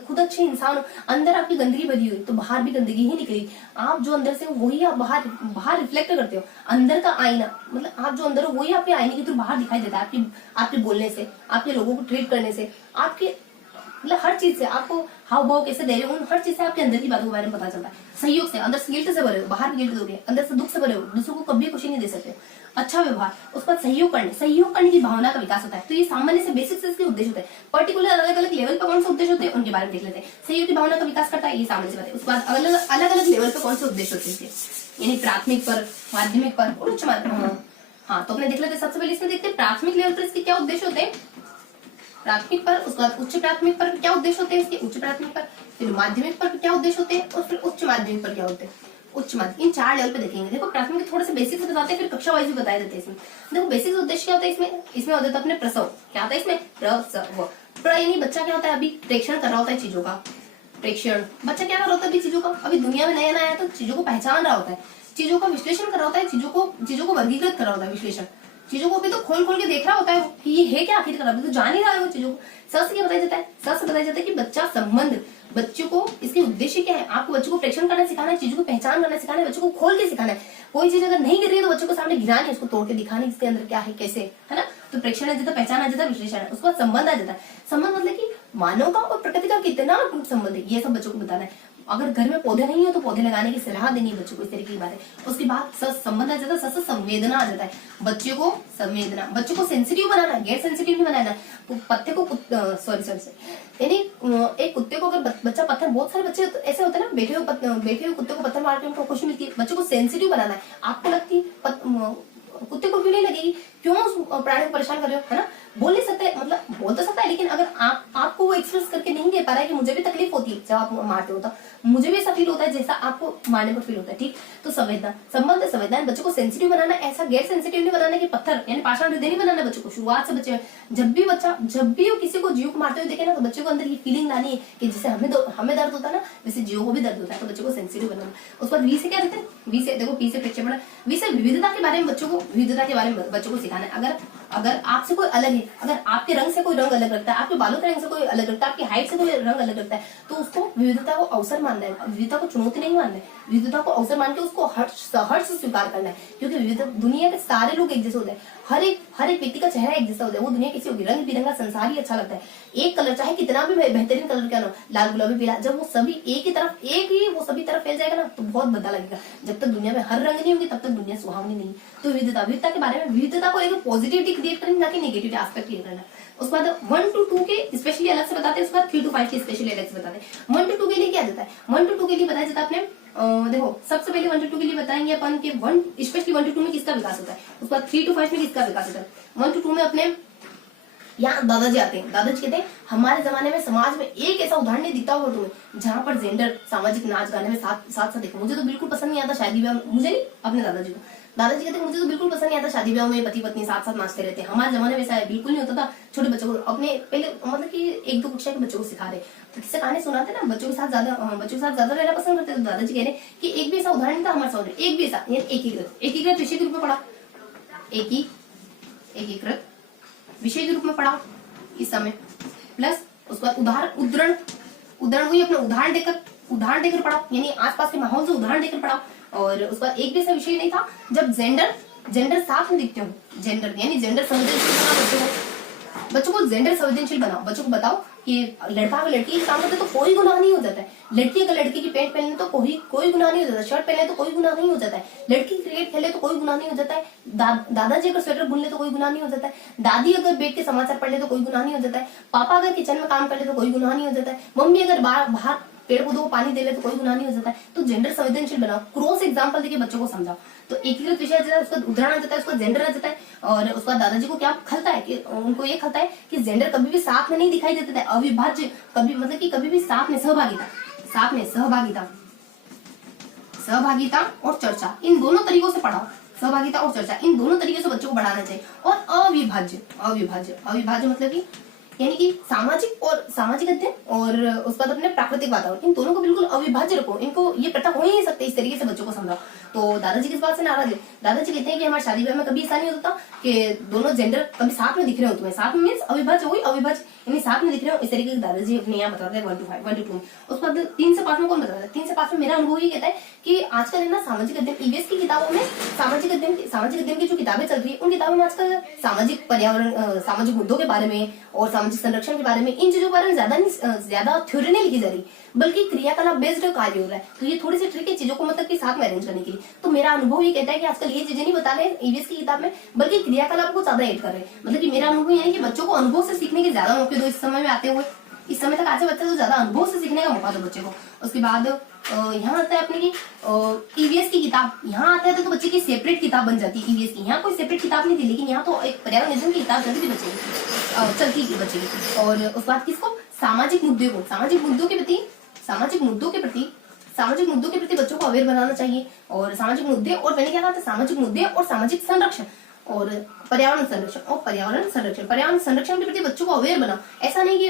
खुद अच्छे इंसान हो। अंदर आपकी गंदगी भरी हुई तो बाहर भी गंदगी ही निकलेगी। आप जो अंदर से हो वही आप बाहर रिफ्लेक्ट करते हो। अंदर का आईना, मतलब आप जो अंदर हो वही आपके आईने के थ्रू बाहर दिखाई देता है, आपके बोलने से, आपके लोगों को ट्रीट करने से, आपके मतलब हर चीज से आपको हाव भाव कैसे दे रहे हो, उन हर चीज से आपके अंदर की बातों के बारे में पता चलता है। सहयोग से, अंदर से गिल्ट से भरे हो, बाहर भी गिल्ट दोगे, अंदर से दुख से भरे हो, दूसरों को कभी खुशी नहीं दे सकते। अच्छा व्यवहार, उसके बाद सहयोग करने की भावना का विकास होता है। तो ये सामान्य से बेसिक से इसके उद्देश्य होते हैं। पर्टिकुलर अलग अलग लेवल पर कौन से उद्देश्य होते हैं उनके बारे में देख लेते हैं। सहयोग की भावना का विकास करता है, ये सामान्य से बात है। उसके बाद अलग अलग लेवल पर कौन से उद्देश्य होते हैं, यानी प्राथमिक पर, माध्यमिक पर और उच्च माध्यमिक। हाँ, तो अपने देख लेते हैं। सबसे पहले इसमें देखते हैं प्राथमिक लेवल पर इसके क्या उद्देश्य होते हैं, प्राथमिक पर। उसके बाद उच्च प्राथमिक पर क्या उद्देश्य होते हैं इसके, उच्च प्राथमिक पर। फिर माध्यमिक पर क्या उद्देश्य होते हैं, और फिर उच्च माध्यमिक पर क्या होते हैं, उच्च माध्यमिक। इन 4 लेवल पे देखेंगे। देखो प्राथमिक थोड़े से बेसिक से बताते हैं, फिर कक्षा वाइज भी बताए देते हैं इसमें। देखो बेसिक उद्देश्य क्या होता है इसमें होता है अपने प्रसव। क्या होता है इसमें, प्रसव। यानी बच्चा क्या होता है, अभी प्रेक्षण कर रहा होता है चीजों का, प्रेक्षण। बच्चा क्या कर रहा होता है अभी चीजों का, अभी दुनिया में नया नया है तो चीजों को पहचान रहा होता है, चीजों का विश्लेषण कर रहा होता है, चीजों को वर्गीकृत कर रहा होता है, विश्लेषण। चीजों को अभी तो खोल खोल के देख रहा होता है कि ये है क्या आखिर, अभी तो जान ही रहा है वो चीजों को। सर से क्या बताया जाता है, सर से बताया जाता है कि बच्चा संबंध, बच्चों को इसके उद्देश्य क्या है, आपको बच्चों को प्रेक्षण करना सिखाना है, चीजों को पहचान करना सिखाना है, बच्चों को खोल के सिखाना है। कोई चीज अगर नहीं गिर रही है तो बच्चों को सामने गिरानी है, उसको तोड़ के दिखानी, इसके अंदर क्या है कैसे, है ना। तो प्रेक्षण आ जाता है, पहचान आ जाता है, विश्लेषण है। उसके बाद संबंध आ जाता है। संबंध मतलब कि मानव का और प्रकृति का कितना अटूट संबंध है, ये सब बच्चों को बताना है। अगर घर में पौधे नहीं हो तो पौधे लगाने की सलाह देनी है बच्चों को, इस तरीके की बात है। उसके बाद संबंध आ जाता है, संवेदना आ जाता है। बच्चों को संवेदना, बच्चों को सेंसिटिव बनाना है, गैर सेंसिटिव नहीं बनाना। तो पत्ते को सॉरी यानी एक कुत्ते को अगर बच्चा पत्थर, बहुत सारे बच्चे ऐसे होते हैं ना, बैठे हुए कुत्ते को पत्थर मार के उनको खुशी मिलती है। बच्चों को सेंसिटिव बनाना है। आपको लगती है कुत्ते को क्यों नहीं लगेगी, क्यों उस प्राणी को परेशान कर रहे हो, है ना। बोल नहीं सकते, मतलब बोल तो सकता है, लेकिन अगर आपको वो एक्सप्रेस करके नहीं दे पा रहा है कि मुझे भी तकलीफ होती है जब आप मारते हो, तो मुझे भी ऐसा फील होता है जैसा आपको मारने पर फील होता है, ठीक। तो संवेदना, संबंध संवेदना, बच्चों को सेंसिटिव बनाना, ऐसा गैर सेंसिटिव नहीं बनाना कि पत्थर यानी पाषाण हृदय नहीं बनाना बच्चों को। शुरुआत से बच्चे जब भी वो किसी को जीव को मारते हुए देखे ना, तो बच्चे को अंदर ये फीलिंग लानी है कि जैसे हमें दर्द होता है ना, वैसे जीव को भी दर्द होता है, तो बच्चों को सेंसिटिव बनाना। उसके बाद वी से क्या रहता है, वी से देखो, पी से प्रेक्षेपण, वी से विविधता के बारे में बच्चों को सिखाना है। अगर आपसे कोई अलग है, अगर आपके रंग से कोई रंग अलग रखता है, आपके बालों के रंग से कोई अलग रखता है, आपकी हाइट से कोई रंग अलग रखता है, तो उसको विविधता को अवसर मानना है, विविधता को चुनौती नहीं मानना है, विविधता को अवसर मान के उसको हर्ष से स्वीकार करना है। क्योंकि विविधता, दुनिया के सारे लोग एक जैसे होते हैं, हर एक व्यक्ति का चेहरा एक जैसा होता है, वो दुनिया किसी होगी, रंग बिरंगा संसार ही अच्छा लगता है। एक कलर चाहे कितना भी बेहतरीन कलर क्या ना, लाल गुलाबी पीला, जब वो सभी एक ही वो सभी तरफ फैल जाएगा ना, तो बहुत भद्दा लगेगा। जब तक दुनिया में हर रंग नहीं होगी तब तक दुनिया सुहावनी नहीं। तो विविधता के बारे में, विविधता को एक पॉजिटिविटी क्रिएट करनी, ना कि नेगेटिव एस्पेक्ट क्रिएट करना। उसके बाद 1 to 2 के स्पेशली अलग से बताते हैं, उसके बाद 3 to 5 के स्पेशली अलग से बताते हैं। 1 to 2 के लिए क्या जाता है, 1 to 2 के लिए बताया जाता है अपने देखो, सबसे पहले 1 to 2 के लिए बताएंगे अपन कि स्पेशली 1 to 2 में किसका विकास होता है, उसके बाद 3 to 5 में किसका विकास होता है। 1 to 2 में अपने यहाँ दादाजी आते हैं। दादाजी कहते हैं हमारे जमाने में समाज में एक ऐसा उदाहरण नहीं दिखता होगा तुम्हें जहाँ पर जेंडर सामाजिक नाच गाने में साथ देखो। मुझे तो बिल्कुल पसंद नहीं आता शादी ब्याह, मुझे नहीं, अपने दादाजी को। दादाजी कहते हैं मुझे तो बिल्कुल पसंद नहीं आता शादी ब्याह में पति पत्नी साथ नाचते रहते हैं। हमारे जमाने में ऐसा है बिल्कुल नहीं होता था। छोटे बच्चों को अपने पहले मतलब कि 1-2 कक्षा के बच्चों को सिखा रहे, तो किससे कहानी सुनाते ना, बच्चों के साथ ज्यादा रहना पसंद करते। तो दादाजी कह रहे कि एक भी ऐसा उदाहरण नहीं था हमारे सामने, एक भी ऐसा, एकीकृत विषय के रूप में पढ़ा, एकीकृत विषय के रूप में पढ़ा इस समय, प्लस उसके बाद उदाहरण हुई अपने उदाहरण देकर पढ़ा, यानी आसपास के माहौल से उदाहरण देकर पढ़ा। और उसके बाद एक भी ऐसा विषय नहीं था जब जेंडर साथ में दिखते हो, जेंडर यानी जेंडर संवेदनशील बनाओ बच्चों को जेंडर संवेदनशील बनाओ। बच्चों को बताओ कि लड़का अगर लड़की के काम करते तो कोई गुनाह नहीं हो जाता है, लड़की अगर लड़के की पैंट पहने तो कोई गुनाह नहीं हो जाता है, शर्ट पहने तो कोई गुनाह नहीं हो जाता है, लड़की क्रिकेट खेले तो कोई गुनाह नहीं हो जाता है, दादाजी अगर स्वेटर बुन ले तो कोई गुनाह नहीं हो जाता है, दादी अगर बैठ के समाचार पढ़ ले तो कोई गुनाह नहीं हो जाता है, पापा अगर किचन में काम कर ले तो कोई गुनाह नहीं हो जाता है, मम्मी अगर बाहर पेड़ पौधों को पानी दे ले तो कोई गुनाह नहीं हो जाता है। तो जेंडर संवेदनशील बनाओ, क्रॉस एग्जाम्पल देके बच्चों को समझाओ। तो एकीकृत विषय आ जाता है, उसका उदाहरण आ जाता है, उसका जेंडर आ जाता है। और उसका दादाजी को क्या खलता है कि उनको ये खलता है कि जेंडर कभी भी साथ में नहीं दिखाई देता है, अविभाज्य, कभी मतलब कि कभी भी साथ में सहभागिता और चर्चा, इन दोनों तरीकों से पढ़ाओ। सहभागिता और चर्चा, इन दोनों तरीके से बच्चों को बढ़ाना चाहिए। और अविभाज्य मतलब कि यानी कि सामाजिक अध्ययन और उसके बाद अपने प्राकृतिक वातावरण, इन दोनों को बिल्कुल अविभाज्य रखो। इनको ये पता हो ही नहीं सकते, इस तरीके से बच्चों को समझाओ। तो दादाजी किस बात से नाराज है, दादाजी कहते हैं कि हमारे शादी ब्याह में कभी ऐसा नहीं होता कि दोनों जेंडर कभी साथ में दिख रहे हो, तुम्हें साथ में मीन्स अविभाज्य यानी साथ में दिख रहे हो, इस तरीके से दादाजी अपने यहाँ बताते हैं 1 to 2 में। उसके बाद 3 से 5 में कौन बताता है, 3 से 5 में मेरा अनुभव ये कहता है कि आजकल है ना सामाजिक अध्ययन ईवीएस की किताबों में सामाजिक अध्ययन की जो किताबें चल रही है उन किताबों में आजकल सामाजिक पर्यावरण, सामाजिक मुद्दों के बारे में और सामाजिक संरक्षण के बारे में, इन चीजों के बारे में ज्यादा थ्योरी नहीं लिखी जा रही, बल्कि क्रियाकलाप बेस्ड कार्य हो रहा है। तो ये थोड़ी सी ट्रिकी चीजों को मतलब कि साथ में अरेंज करने के लिए। तो मेरा अनुभव ये कहता है कि आजकल ये चीजें नहीं बता रहे ईवीएस की किताब में, बल्कि क्रियाकलाप को ज्यादा ऐड कर रहे हैं। मतलब कि मेरा अनुभव ये है कि बच्चों को अनुभव से सीखने के ज्यादा मौके दो। इस समय में आते हुए इस समय तक आते बच्चे तो ज्यादा अनुभव से सीखने का मौका दो बच्चे को। उसके बाद यहाँ आता है अपने की ईवीएस की किताब। यहाँ आता है तो बच्चे की सेपरेट किताब बन जाती है ईवीएस की। यहाँ कोई सेपरेट किताब नहीं थी, लेकिन यहाँ तो एक पर्यावरण की किताब चलती थी बच्चे की, चलती थी बच्चे की। और उसके बाद किसको, सामाजिक मुद्दों को, सामाजिक मुद्दों के प्रति बच्चों को अवेयर बनाना चाहिए। और सामाजिक मुद्दे, और मैंने क्या कहा था, सामाजिक मुद्दे और सामाजिक संरक्षण और पर्यावरण संरक्षण के प्रति बच्चों को अवेयर बनाओ। ऐसा नहीं कि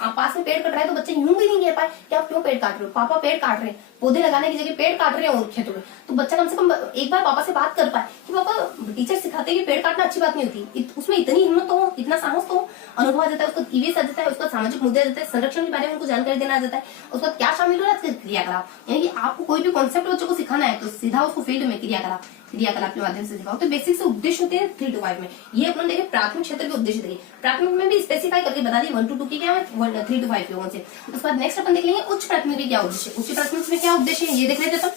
आप पास में पेड़ कट रहा है तो बच्चे यूं भी नहीं कह पाए कि आप क्यों पेड़ काट रहे हो, पापा पेड़ काट रहे हैं, पौधे लगाने की जगह पेड़ काट रहे हैं और खेतों में। तो बच्चा कम से कम एक बार पापा से बात कर पाए कि पापा टीचर सिखाते हैं कि पेड़ काटना अच्छी बात नहीं होती, उसमें इतनी हिम्मत हो, इतना साहस हो, अनुभव आ जाता है, उसको ईवीएस आ जाता है, उसका सामाजिक मुद्दे आ जाता है, संरक्षण के बारे में उनको जानकारी देना आ जाता है। उसका क्या शामिल हो रहा है, क्रियाकलाप। यानी कि आपको कोई भी कॉन्सेप्ट बच्चों को सिखाना है तो सीधा उसको फील्ड में क्रियाकलाप के माध्यम से सिखाओ। तो बेसिक से उद्देश्य होते हैं 3 to 5 में। ये अपने देखिए प्राथमिक क्षेत्र के उद्देश्य देखिए, प्राथमिक में भी स्पेसिफाई करके बता दिए 1 to 2 के क्या है, 3 to 5 के कौन से। उसके बाद नेक्स्ट अपन देख लेंगे उच्च प्राथमिक में क्या उद्देश्य। उच्च प्राथमिक में क्या उद्देश्य है ये देख लेते हैं।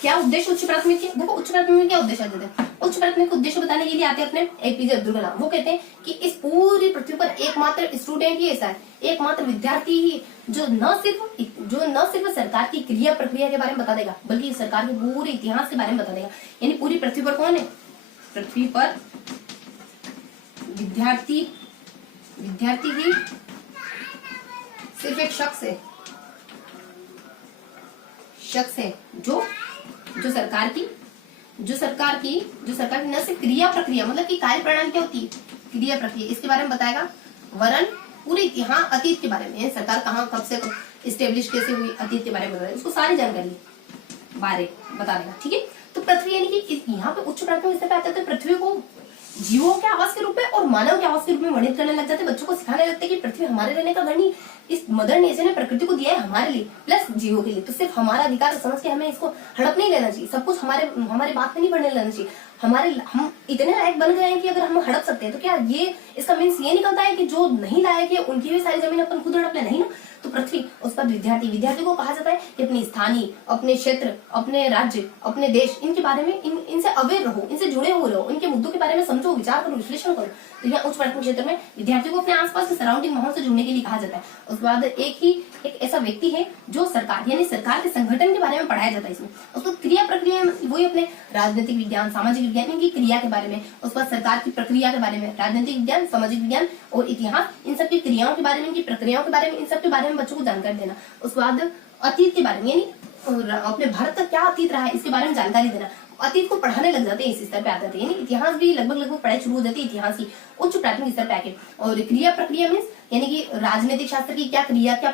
क्या उद्देश्य उच्च प्राथमिक के, देखो उच्च प्राथमिक में क्या उद्देश्य आते हैं। उच्च प्राथमिक उद्देश्य बताने के लिए आते हैं अपने एपीजे अब्दुल कलाम। वो कहते हैं कि इस पूरी पृथ्वी पर एकमात्र स्टूडेंट ही ऐसा है, एकमात्र विद्यार्थी ही जो न सिर्फ सरकार की क्रिया प्रक्रिया के बारे में बता देगा, बल्कि सरकार के पूरे इतिहास के बारे में बता देगा। यानी पूरी पृथ्वी पर कौन है, पृथ्वी पर विद्यार्थी ही सिर्फ एक शख्स है जो सरकार की न सिर्फ क्रिया प्रक्रिया, मतलब कि कार्य प्रणाली क्या होती है, क्रिया प्रक्रिया, इसके बारे में बताएगा, वरन पूरे इतिहास अतीत के बारे में, सरकार कहाँ कब से कब स्टेब्लिश कैसे हुई, अतीत के बारे में बताएगा, उसको सारी जानकारी बारे बता देगा। ठीक है। तो पृथ्वी यानी कि यहाँ पे उच्च प्राथमिक स्तर पे आता है, पृथ्वी को जीवों के आवास के रूप में और मानव के आवास के रूप में वर्णित करने लग जाते हैं। बच्चों को सिखाने लगते हैं कि पृथ्वी हमारे रहने का घर नहीं, इस मदर नेचर ने प्रकृति को दिया है हमारे लिए प्लस जीवों के लिए। तो सिर्फ हमारा अधिकार समझ के हमें इसको हड़प नहीं लेना चाहिए, सब कुछ हमारे बात में नहीं पड़ने लेना चाहिए। हम इतने लायक बन गए हैं कि अगर हम हड़प सकते हैं तो क्या ये इसका मीन्स ये निकलता है कि जो नहीं लायक है उनकी भी सारी जमीन अपन खुद हड़प ले, नहीं ना। तो पृथ्वी, उस पर विद्यार्थी को कहा जाता है कि अपनी स्थानीय, अपने क्षेत्र, अपने राज्य, अपने देश, इनके बारे में इनसे अवेयर रहो, इनसे जुड़े हुए रहो, इनके मुद्दों के बारे में समझो, विचार करो, विश्लेषण करो। तो यहाँ उच्च प्राथमिक क्षेत्र में विद्यार्थियों को अपने आसपास के सराउंडिंग माहौल से जुड़ने के लिए कहा जाता है। उसके बाद एक ऐसा व्यक्ति है जो सरकार यानी सरकार के संगठन के बारे में पढ़ाया जाता है इसमें। उसको क्रिया प्रक्रिया वही अपने राजनीतिक विज्ञान, सामाजिक विज्ञान, इनकी क्रिया के बारे में, उसके बाद सरकार की प्रक्रिया के बारे में, राजनीतिक विज्ञान, सामाजिक विज्ञान और इतिहास, इन सब की क्रियाओं के बारे में, इनकी प्रक्रियाओं के बारे में, इन सब के बारे में बच्चों को जानकारी देना। उसके बाद अतीत के बारे में, यानी अपने भारत का क्या अतीत रहा है इसके बारे में जानकारी देना। अतीत को पढ़ाने लग जाते हैं, इस स्तर पे आ जाते हैं, यानी इतिहास भी लगभग पढ़ाई शुरू हो जाती है इतिहास की उच्च प्राथमिक स्तर पे आके। और क्रिया प्रक्रिया मीन्स यानी कि राजनीतिक शास्त्र की क्या क्रिया, क्या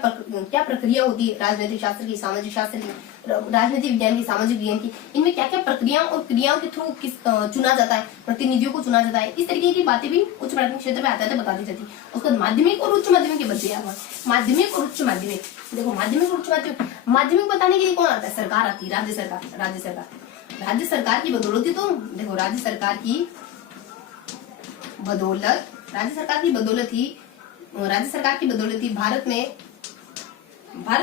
प्रक्रिया होती है, राजनीतिक शास्त्र की, सामाजिक शास्त्र की, राजनीतिक विज्ञान की, सामाजिक विज्ञान की, इनमें क्या क्या प्रक्रियाओं और क्रियाओं के थ्रू चुना जाता है, प्रतिनिधियों को चुना जाता है, इस तरीके की बातें भी उच्च प्राथमिक क्षेत्र में आता है बता दी जाती है। उसके बाद माध्यमिक और उच्च माध्यमिक के बच्चे यहाँ माध्यमिक और उच्च माध्यमिक, देखो माध्यमिक और उच्च माध्यमिक बताने के लिए कौन आता है, सरकार आती है, राज्य सरकार की बदौलत ही तो देखो राज्य सरकार की बदौलत ही भारत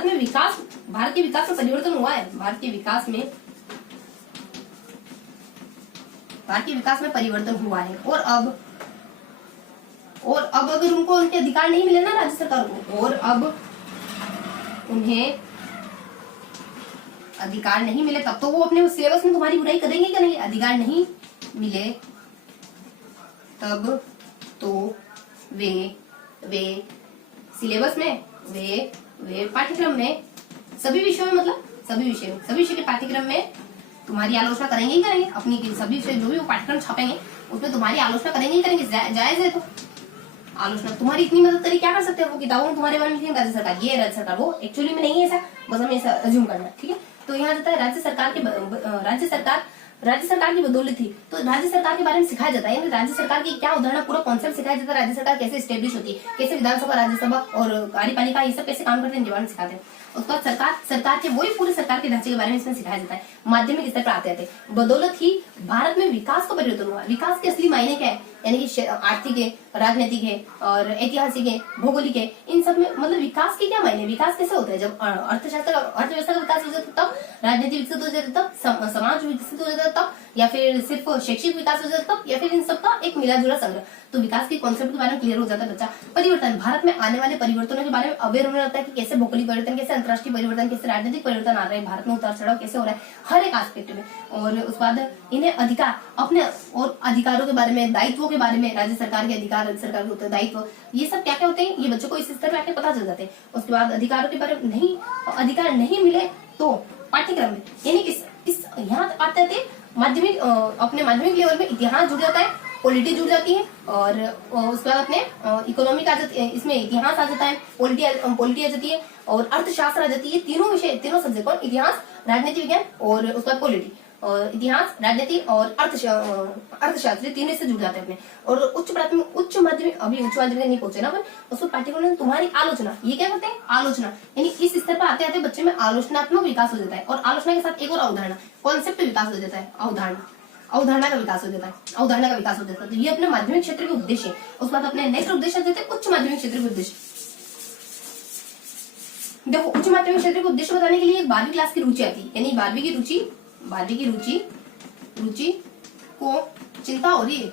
के विकास में परिवर्तन हुआ है। भारत के विकास में परिवर्तन हुआ है। और अब अगर उनको उनके अधिकार नहीं मिले ना राज्य सरकार को, और अब उन्हें अधिकार नहीं मिले तब तो वो अपने सिलेबस में तुम्हारी बुराई करेंगे क्या, नहीं। अधिकार नहीं मिले तब तो वे सिलेबस में, वे पाठ्यक्रम में, सभी विषयों में, मतलब सभी विषय के पाठ्यक्रम में तुम्हारी आलोचना करेंगे ही करेंगे। अपनी सभी विषय जो भी वो पाठ्यक्रम छापेंगे उसमें तुम्हारी आलोचना करेंगे ही करेंगे, जायज है। तो आलोचना तुम्हारी इतनी मदद करी, क्या कर सकते हैं, वो किताबों में तुम्हारे बारे में लिखी राज्य सरकार, ये राज्य सरकार, वो एक्चुअली में नहीं है ऐसा, बस हमें ऐसा अज्यूम करना है। ठीक है। तो यहाँ जाता है राज्य सरकार की बदौलत थी। तो राज्य सरकार के बारे में सिखाया जाता है, यानी राज्य सरकार की क्या उदाहरण, पूरा कॉन्सेप्ट सिखाया जाता है। राज्य सरकार कैसे स्टेब्लिश होती है, कैसे विधानसभा, राज्यसभा और कार्यपालिका ये सब कैसे काम करते हैं, इनके बारे में सिखाते हैं। उसके बाद सरकार के वही पूरे सरकार के ढांचे के बारे में इसमें सिखाया जाता है। माध्यमिक स्तर पर आते बदौलत ही भारत में विकास का परिवर्तन हुआ। विकास के असली मायने क्या है, यानी कि आर्थिक है, राजनीतिक है और ऐतिहासिक है, भौगोलिक है, इन सब में मतलब विकास के क्या मायने, विकास कैसे होता है, जब अर्थव्यवस्था का विकास हो जाता है तब, राजनीति विकसित हो जाता है तब, समाज विकसित हो जाता है तब, या फिर सिर्फ शैक्षिक विकास हो जाता है तब, या फिर इन सबका एक मिला जुला संग्रह। तो विकास के कॉन्सेप्ट के बारे में क्लियर हो जाता है बच्चा। परिवर्तन, भारत में आने वाले परिवर्तनों के बारे में अवेयर होना रहता है कि कैसे भौगोलिक परिवर्तन, कैसे अंतर्राष्ट्रीय परिवर्तन, कैसे राजनीतिक परिवर्तन आ रहे हैं भारत में, उतार चढ़ाव कैसे हो रहा है हर एक एस्पेक्ट में। और उसके बाद इन्हें अधिकार, अपने और अधिकारों के बारे में, दायित्वों के बारे में, राज्य सरकार के अधिकार, राज्य सरकार के उत्तरदायित्व, ये सब क्या क्या होते हैं, ये बच्चों को इस स्तर पे आके पता चल जाते हैं। उसके बाद अधिकारों के बारे में नहीं, अधिकार नहीं मिले तो पाठ्यक्रम में, यानी इस यहाँ आते थे माध्यमिक, अपने माध्यमिक लेवल में इतिहास जुड़ जाता है, पॉलिटी जुड़ जाती है, और उसके बाद अपने इकोनॉमिक आ जाती है, इसमें इतिहास आ जाता है, पॉलिटी आ जाती है, और अर्थशास्त्र आ जाती है। तीनों विषय, तीनों सब्जेक्ट, इतिहास, राजनीति विज्ञान और उसके बाद पॉलिटी, और इतिहास, राजनीति और अर्थशास्त्र, तीनों से जुड़ जाते हैं अपने। और उच्च प्राथमिक, उच्च माध्यमिक, अभी उच्च माध्यमिक नहीं पहुंचे ना अपन, उसमें पाठ्यक्रम में तुम्हारी आलोचना, ये क्या करते हैं, आलोचना, यानी इस स्तर पर आते आते बच्चे में आलोचनात्मक विकास हो जाता है, और आलोचना के साथ एक और अवधारणा, कॉन्सेप्ट विकास हो जाता है, अवधारणा का विकास हो जाता है, अवधारणा का विकास हो जाता है। तो ये अपने माध्यमिक क्षेत्र के उद्देश्य। उसके बाद अपने नेक्स्ट उद्देश्य देते हैं उच्च माध्यमिक क्षेत्र के उद्देश्य। देखो उच्च माध्यमिक क्षेत्र के उद्देश्य बताने के लिए 12वीं क्लास की रुचि आती है, यानी 12वीं की रुचि को चिंता हो रही है,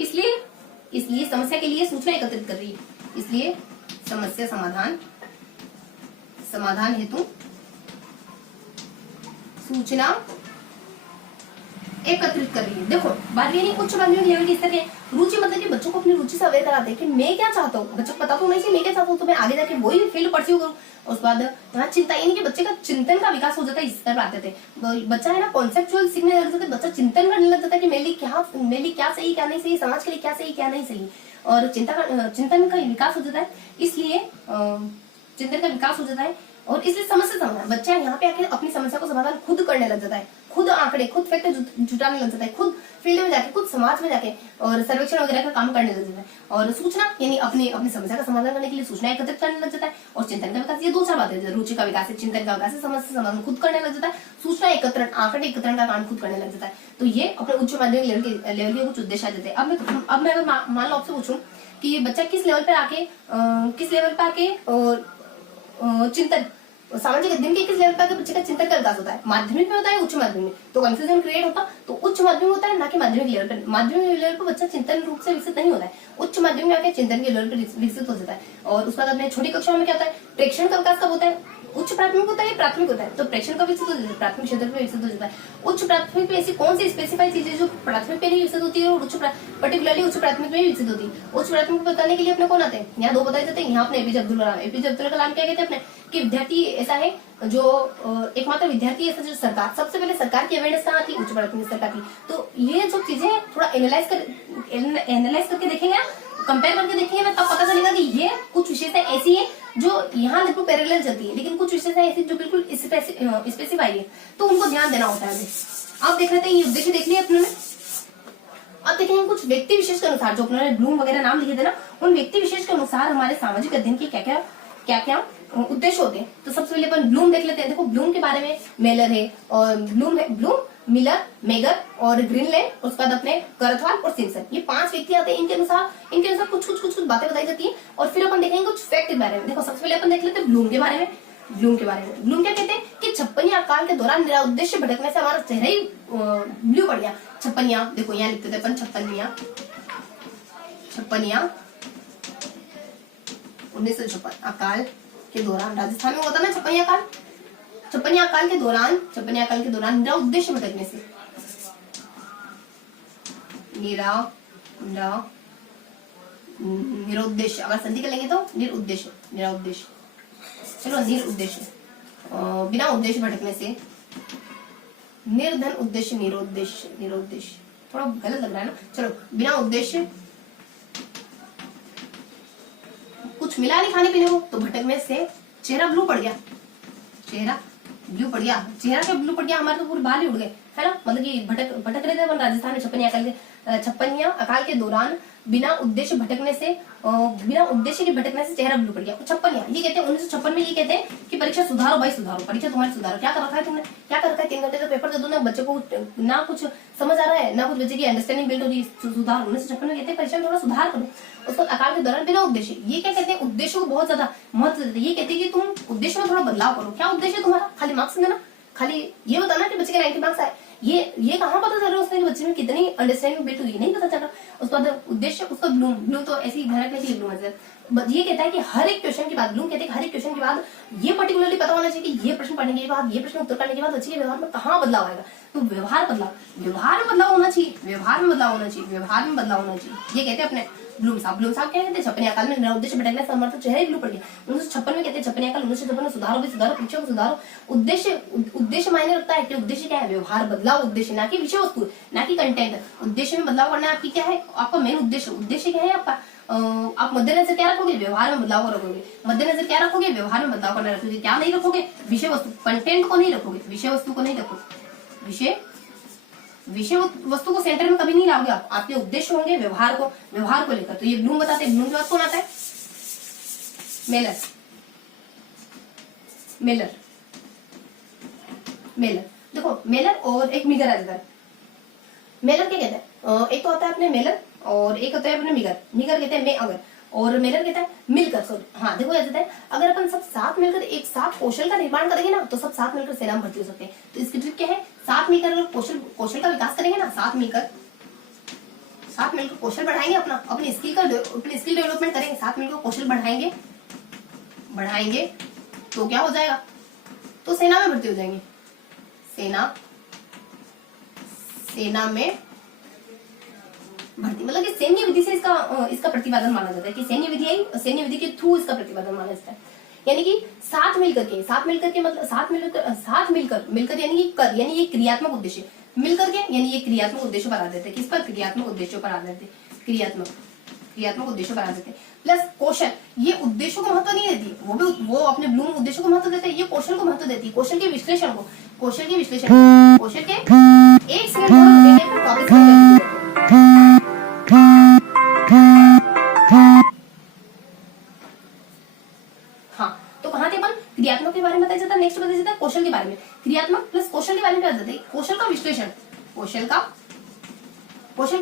इसलिए समस्या के लिए सूचना एकत्रित कर रही है, इसलिए समस्या समाधान हेतु सूचना एकत्रित कर रही है। देखो 12वीं यानी उच्च माध्यमिक लेवल की स्तर के रुचि, मतलब कि बच्चों को अपनी रुचि से अवेयर कराते हैं कि मैं क्या चाहता हूँ, बच्चों को पता तो होना चाहिए मैं क्या चाहता हूँ, तो मैं आगे जाके वही फील्ड परस्यू करूँ। उसके बाद यहाँ चिंता, यानी कि बच्चे का चिंतन का विकास हो जाता है, इस स्तर पर आते थे बच्चा है ना, कॉन्सेप्चुअल सीखने लग जाता है, बच्चा चिंतन करने लग जाता है कि मेरे लिए क्या सही क्या नहीं सही, समाज के लिए क्या सही क्या नहीं सही, और चिंतन का विकास हो जाता है, इसलिए चिंतन का विकास हो जाता है। और इसलिए समस्या समाधान, बच्चा यहाँ पे आके अपनी समस्या को समाधान खुद करने लग जाता है, खुद आंकड़े, खुद फैक्ट जुटाने लग जाता है, खुद फील्ड में जाके, खुद समाज में जाके और सर्वेक्षण वगैरह का काम करने लग जाता है। और सूचना, यानी अपनी समस्या का समाधान करने के लिए सूचना एकत्रित करने लग जाता है। और चिंतन का विकास, ये दो चार बातें, रुचि का विकास है, चिंतन का विकास है, समस्या समाधान खुद करने लग जाता है, सूचना एकत्रण, आंकड़े एकत्रण का काम खुद करने लग जाता है। तो ये अपने उच्च माध्यमिक लेवल के कुछ उद्देश्य आ जाते हैं। अब मैं अगर मान लो आपसे पूछूं कि ये बच्चा किस लेवल पे आके चिंतन, सामाजिक अध्ययन के किस लेवल पर बच्चे का चिंतन का विकास होता है, माध्यमिक में होता है, उच्च माध्यमिक में, तो कंफ्यूजन क्रिएट होता तो उच्च माध्यमिक होता है, ना कि माध्यमिक लेवल पर। माध्यमिक लेवल पर बच्चा चिंतन रूप से विकसित नहीं होता है, उच्च माध्यमिक में आके चिंतन के लेवल पर विकसित हो जाता है। और उसके बाद अपने छोटी कक्षाओं में क्या होता है, प्रेक्षण का विकास कब होता है, उच्च प्राथमिक होता है, प्राथमिक होता है, तो प्रेक्षण का विकसित हो जाता है, प्राथमिक क्षेत्र में विकसित हो जाता है। उच्च प्राथमिक में ऐसी कौन सी स्पेसिफाइड चीजें जो प्राथमिक पे नहीं विकसित होती है और पर्टिकुलरली उच्च प्राथमिक में विकसित होती है। उच्च प्राथमिक बताने के लिए अपने कौन आते हैं, यहाँ दो बताए जाते हैं, यहाँ अपने एपीजे अब्दुल कलाम क्या कहते हैं अपने, कि विद्यार्थी ऐसा है जो एकमात्र विद्यार्थी ऐसा जो सरकार, सबसे पहले सरकार की अवेयरनेस कहाँ आती है, उच्च प्राथमिक सरकार की। तो ये जो चीजें थोड़ा एनालाइज करके देखेंगे, कंपेयर करके देखेंगे ना, तब पता चलेगा कि ये कुछ विशेषताएं ऐसी है जो यहाँ बिल्कुल पैरेलल चलती है, लेकिन कुछ विशेषताएं ऐसी जो बिल्कुल स्पेसिफाई है, तो उनको ध्यान देना होता है। आप देख रहे थे, ये उद्देश्य देख लिया अपने। अब देखेंगे कुछ व्यक्ति विशेष के अनुसार, जो अपने ब्लूम वगैरह नाम लिखे थे ना, उन व्यक्ति विशेष के अनुसार हमारे सामाजिक अध्ययन के क्या उद्देश्य होते हैं। तो सबसे पहले अपन ब्लूम देख लेते हैं। देखो ब्लूम के बारे में मेलर है, और ब्लूम मिलर, मेगर और ग्रीनलैंड, उसके बाद अपने करथवाल और सिम्पसन, ये 5 व्यक्ति आते हैं। इनके अनुसार कुछ बातें बताई जाती है, और फिर अपन देखेंगे कुछ फैक्ट के बारे में। देखो सबसे पहले अपन देख लेते हैं ब्लूम के बारे में। ब्लूम क्या कहते हैं कि छप्पनिया काल के दौरान निरुद्देश्य भटकने से हमारा चेहरा ही ब्लू पड़ गया। छप्पनिया, देखो यहाँ लिखते थे अपन, छप्पनिया 1956 अकाल के दौरान, राजस्थान में होता ना छप्पनिया काल के दौरान निरुद्देश्य भटकने से, निरुद्देश्य, अगर संधि कर लेंगे तो निरुद्देश्य, चलो निरुद्देश्य, बिना उद्देश्य भटकने से, निर्धन उद्देश्य, निरुद्देश्य थोड़ा गलत लग रहा है ना, चलो बिना उद्देश्य, कुछ मिला नहीं खाने पीने को, तो भटकने से चेहरा ब्लू पड़ गया, चेहरा क्या ब्लू पड़ गया, हमारे तो पूरे बाल ही उड़ गए, है ना। मतलब कि भटक रहे थे अपन राजस्थान में छप्पनिया अकाल के दौरान बिना उद्देश्य भटकने से बिना उद्देश्य के भटकने से चेहरा ब्लू पड़ गया। 56 ये कहते हैं 1956 में ये कहते हैं कि परीक्षा सुधारो भाई सुधारो, परीक्षा तुम्हारी सुधारो। क्या कर रखा है तुमने, क्या कर रखा है? 3 घंटे का पेपर दे दो ना, बच्चे को ना कुछ समझ आ रहा है ना कुछ बच्चे की अंडरस्टैंडिंग बिल्ड हो रही है। सुधार 1956 में कहते हैं परीक्षा में थोड़ा सुधार करो। उसको अकाल के दौरान बिना उद्देश्य, ये क्या कहते हैं उद्देश्य को बहुत ज्यादा महत्व देते हैं। ये कहते हैं कि तुम उद्देश्य में थोड़ा बदलाव करो। क्या उद्देश्य तुम्हारा? खाली मार्क्स देना, खाली ये बताना कि बच्चे के 90 मार्क्स आए। ये कहाँ पता चल रहा है उसने कि बच्चे में कितनी अंडरस्टैंडिंग बिल्ड हुई, नहीं पता चल रहा। उसके बाद उद्देश्य, उसका ब्लूम तो ऐसी भयानक नहीं ब्लूम है। ये कहता है कि हर एक क्वेश्चन के बाद, ब्लूम कहते हैं हर एक क्वेश्चन के बाद ये पर्टिकुलरली पता होना चाहिए कि ये प्रश्न पढ़ने के बाद, ये प्रश्न उत्तर करने के बाद बच्चे के व्यवहार में कहाँ बदलाव आएगा। तो व्यवहार में बदलाव होना चाहिए, व्यवहार में बदलाव होना चाहिए। ये कहते हैं अपने ब्लूम साहब क्या कहते हैं? छपने अकाल में उद्देश्य भटकने से समर्थ चेहरे ब्लू पड़ गया। 1956 में कहते हैं छपने अकाल, 1956 में सुधारो भी सुधारो, परीक्षा को सुधारो। उद्देश्य मायने रखता है कि उद्देश्य क्या है? व्यवहार बदलाव उद्देश्य, ना कि विषय वस्तु, ना कि कंटेंट। उद्देश्य में बदलाव करना आपकी क्या है? आपका मेन उद्देश्य क्या है आपका? आप मद्देनजर क्या रखोगे? व्यवहार में बदलाव को रखोगे। मद्देनजर क्या रखोगे? व्यवहार में बदलाव करना रखोगे। क्या नहीं रखोगे? विषय वस्तु, कंटेंट को नहीं रखोगे, विषय वस्तु को नहीं रखोगे। विषय वस्तु को सेंटर में कभी नहीं लाओगे आप। आपके उद्देश्य होंगे व्यवहार को लेकर। तो ये ब्लूम बताते हैं। ब्लूम के बाद कौन आता है? मेलर। देखो मेलर और एक मिगर आ जाता है। मेलर क्या कहता है? एक तो आता है अपने मेलर और एक होता है अपने मिगर। मिगर कहते हैं मैं अगर, और मेलर कहता है मिलकर। सॉरी हाँ देखो ऐसा है, अगर अपन सब साथ मिलकर एक साथ कौशल का निर्माण करेंगे ना, तो सब साथ मिलकर सेना में भर्ती हो सकते हैं। तो इसकी ट्रिक क्या है? साथ मिलकर अगर कौशल का विकास करेंगे ना, साथ मिलकर कौशल बढ़ाएंगे, अपनी स्किल डेवलपमेंट करेंगे, साथ मिलकर कौशल बढ़ाएंगे तो क्या हो जाएगा? तो सेना में भर्ती हो जाएंगे। सेना में भर्ती मतलब कि सैन्य विधि से इसका प्रतिपादन माना जाता है कि सैन्य विधि के थ्रू इसका प्रतिपादन माना जाता है। यानी कि साथ मिलकर के मतलब साथ मिलकर यानी ये क्रियात्मक उद्देश्य, मिलकर के यानी ये क्रियात्मक उद्देश्य पर आधारित है। किस पर? क्रियात्मक उद्देश्यों पर आधारित है। क्रियात्मक उद्देश्यों पर आधारित है। प्लस कौशल, ये उद्देश्यों को महत्व नहीं देती, वो अपने ब्लूम उद्देश्यों को महत्व देते हैं, ये कौशल को महत्व देती है। कौशल के विश्लेषण कौशल के एक सेकंड वापस हाँ, तो कहाँ थे अपन? क्रियात्मक के बारे में बताया जाता है। नेक्स्ट बताया जाता है कौशल के बारे में। क्रियात्मक प्लस कौशल के बारे में क्या जाता है? कौशल का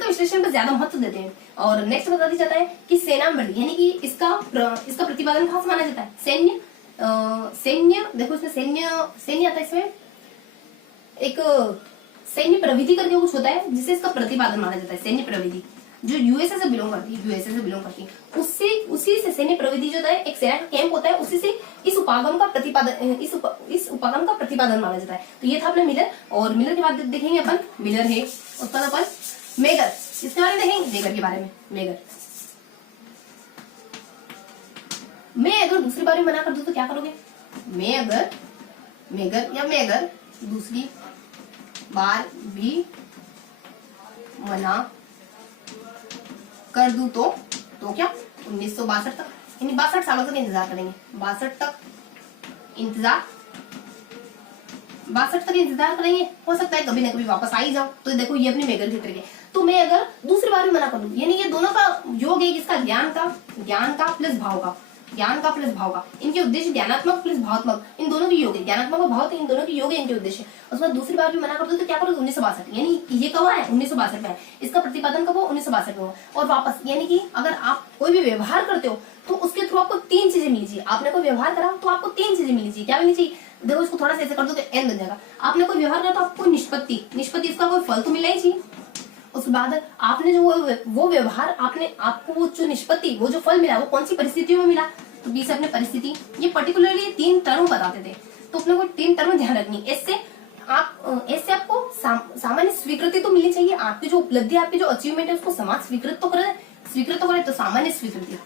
विश्लेषण पर ज्यादा महत्व देते हैं। और नेक्स्ट बता दिया जाता है कि सेना में भर्ती, यानी कि इसका प्रतिपादन कहाँ से माना जाता है? सैन्य देखो इसमें सैन्य आता है। इसमें एक सैन्य प्रविधि करके कुछ होता है जिससे इसका प्रतिपादन माना जाता है। सैन्य प्रविधि जो यूएसए से बिलोंग करती है, उसी से सैन्य प्रविधि जो होता है, एक सेना का कैंप होता है, उसी से इस उपागम का प्रतिपादन माना जाता है। तो ये था अपने मिलर। और मिलर के बाद देखेंगे अपन मिलर है, उसके बाद अपन मेगर, इसके बारे में देखेंगे। मेगर के बारे में, मैं अगर दूसरी बार भी मना कर दूं तो क्या करोगे? मेगर दूसरी बार भी मना कर दूं तो क्या? 1962 तक, यानी 62 सालों तक इंतजार करेंगे। 62 तक इंतजार करेंगे। हो सकता है कभी ना कभी वापस आ ही जाओ। तो देखो ये अपनी मेगर की ट्रिक है। तो मैं अगर दूसरी बार भी मना कर दूं, यानी ये दोनों का योग है, इसका ज्ञान का प्लस भाव का, इनके उद्देश्य ज्ञानात्मक प्लस भावात्मक, इन दोनों की योग है। ज्ञानात्मक और भाव, इन दोनों की योग है इनके उद्देश्य। उसके बाद दूसरी बार भी मना कर दो तो क्या करोगे? 1962, यानी ये कब है? 1962 में है। इसका प्रतिपादन कब हो? 1962 में हो। और वापस, यानी कि अगर आप कोई भी व्यवहार करते हो तो उसके थ्रू आपको 3 चीजें मिली चाहिए। आपने कोई व्यवहार करा तो आपको 3 चीजें मिली चाहिए। क्या मिलनी चाहिए? देखो इसको थोड़ा सा ऐसे कर दो तो एन बन जाएगा। आपने कोई व्यवहार करा तो आपको निष्पत्ति, इसका कोई फल तो मिलना ही चाहिए। उसके बाद आपने जो वो व्यवहार, आपको वो जो निष्पत्ति, वो जो फल मिला, वो कौन सी परिस्थितियों में मिला? तो बीच अपने परिस्थिति, ये पर्टिकुलरली 3 टर्म बताते थे। तो अपने को 3 टर्म ध्यान रखनी। इससे आपको सामान्य स्वीकृति तो मिलनी चाहिए। आपकी जो उपलब्धि, आपकी जो अचीवमेंट है, उसको समाज स्वीकृत तो करे। तो सामान्य स्वीकृति,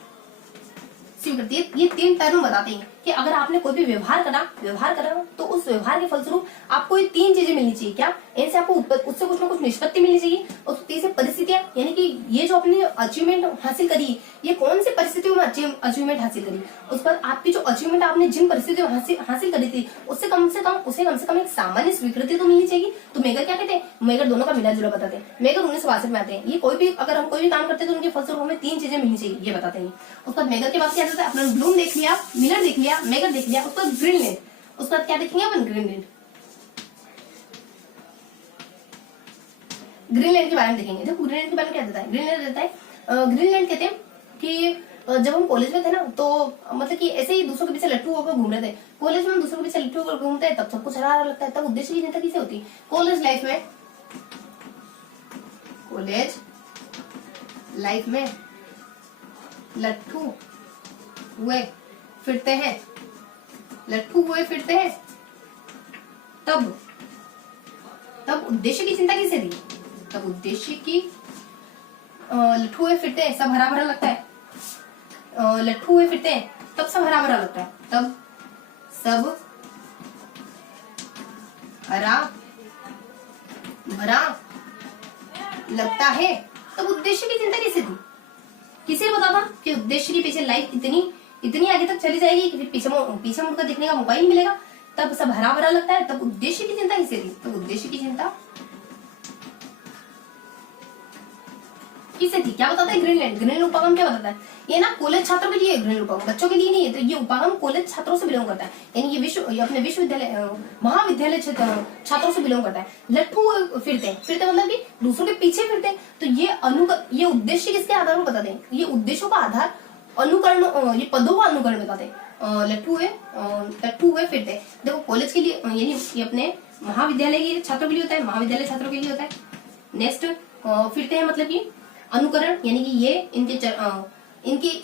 ये 3 टर्म बताते हैं कि अगर आपने कोई भी व्यवहार करा तो उस व्यवहार के फलस्वरूप आपको ये 3 चीजें मिलनी चाहिए। क्या? इनसे आपको उससे कुछ ना कुछ निष्पत्ति मिलनी चाहिए, और तीसरी परिस्थितियां, यानी कि ये जो आपने अचीवमेंट हासिल करी, ये कौन सी परिस्थितियों में अचीवमेंट हासिल करी, उस पर आपकी जो अचीवमेंट आपने जिन परिस्थितियों हासिल करी थी उसे कम से कम एक सामान्य स्वीकृति तो मिलनी चाहिए। तो मेगर क्या कहते हैं? मेगर दोनों का मिला जुला बताते हैं। मेगर 1962 में आते हैं। ये अगर हम कोई भी काम करते हैं तो उनके फलस्वरूप हमें 3 चीजें मिलनी चाहिए, ये बताते हैं। उसके बाद मेगर के बाद क्या आता है? अपना ब्लूम देख लिया, मिलर देख लिया, मेगर देख लिया, उसके बाद ग्रीनलैंड, उसके बाद क्या देखेंगे अपन? ग्रीनलैंड के बारे में देखेंगे। देखो ग्रीनलैंड के बारे में क्या देता है? ग्रीनलैंड कहते हैं कि जब हम कॉलेज में थे ना, तो मतलब कि ऐसे ही दूसरों के पीछे लट्टू होकर घूम रहे थे। कॉलेज में हम दूसरों के पीछे लट्टू होकर घूमते हैं, तब सबको अच्छा लगता है, तब उद्देश्य की चिंता किसे होती है? कॉलेज लाइफ में लट्टू हुए फिरते हैं, तब उद्देश्य की चिंता किसे थी? तब उद्देश्य की लट्टू हुए फिरते हैं, सब हरा भरा लगता है। लट्टू हुए फिरते हैं तब सब हरा भरा लगता है, तब सब हरा भरा लगता है। तब उद्देश्य की चिंता किसे थी? किसे पता था कि उद्देश्य के पीछे लाइफ इतनी आगे तक चली जाएगी कि फिर पीछे मुड़कर देखने का मौका ही नहीं मिलेगा। तब सब हरा भरा लगता है, तब उद्देश्य की चिंता किसे थी? तब उद्देश्य की चिंता किसे थी? क्या बताता है ग्रीनलैंड उपागम क्या बताता है? ये ना कॉलेज छात्रों के लिए, ग्रीनलैंड उपागम बच्चों के लिए नहीं है। तो ये उपागम कॉलेज छात्रों से बिलोंग करता है, यानी ये अपने विश्वविद्यालय महाविद्यालय छात्रों से बिलोंग करता है। लट्टू फिरते मतलब कि दूसरों के पीछे फिरते हैं। तो ये उद्देश्य किसके आधार पर बताते हैं? ये उद्देश्यों का आधार अनुकरण, ये पदों का अनुकरण बताते हैं। लट्टू हुए फिरते। देखो कॉलेज के लिए, यानी ये अपने महाविद्यालय के छात्रों के लिए होता है, महाविद्यालय छात्रों के लिए होता है। नेक्स्ट फिरते हैं मतलब कि अनुकरण, यानी कि ये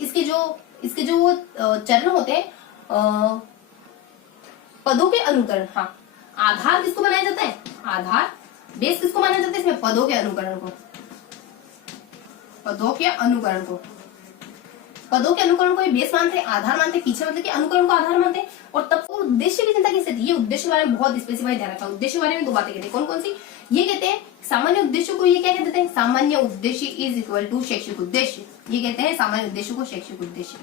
इसके जो चरण होते हैं, पदों के अनुकरण। हाँ, आधार किसको बनाया जाता है? आधार बेस किसको माना जाता है इसमें? पदों के अनुकरण को ये बेस मानते हैं, आधार मानते हैं, पीछे मतलब कि अनुकरण को आधार मानते हैं। और तब को उद्देश्य की चिंता किससे थी? ये उद्देश्य के बारे में बहुत स्पेसिफाई ध्यान रखा। उद्देश्य के बारे में 2 बातें कहते हैं। कौन कौन सी? ये कहते हैं सामान्य उद्देश्य को, ये क्या कहते हैं? सामान्य उद्देश्य इज इक्वल टू शैक्षिक उद्देश्य। ये कहते हैं सामान्य उद्देश्य को शैक्षिक उद्देश्य।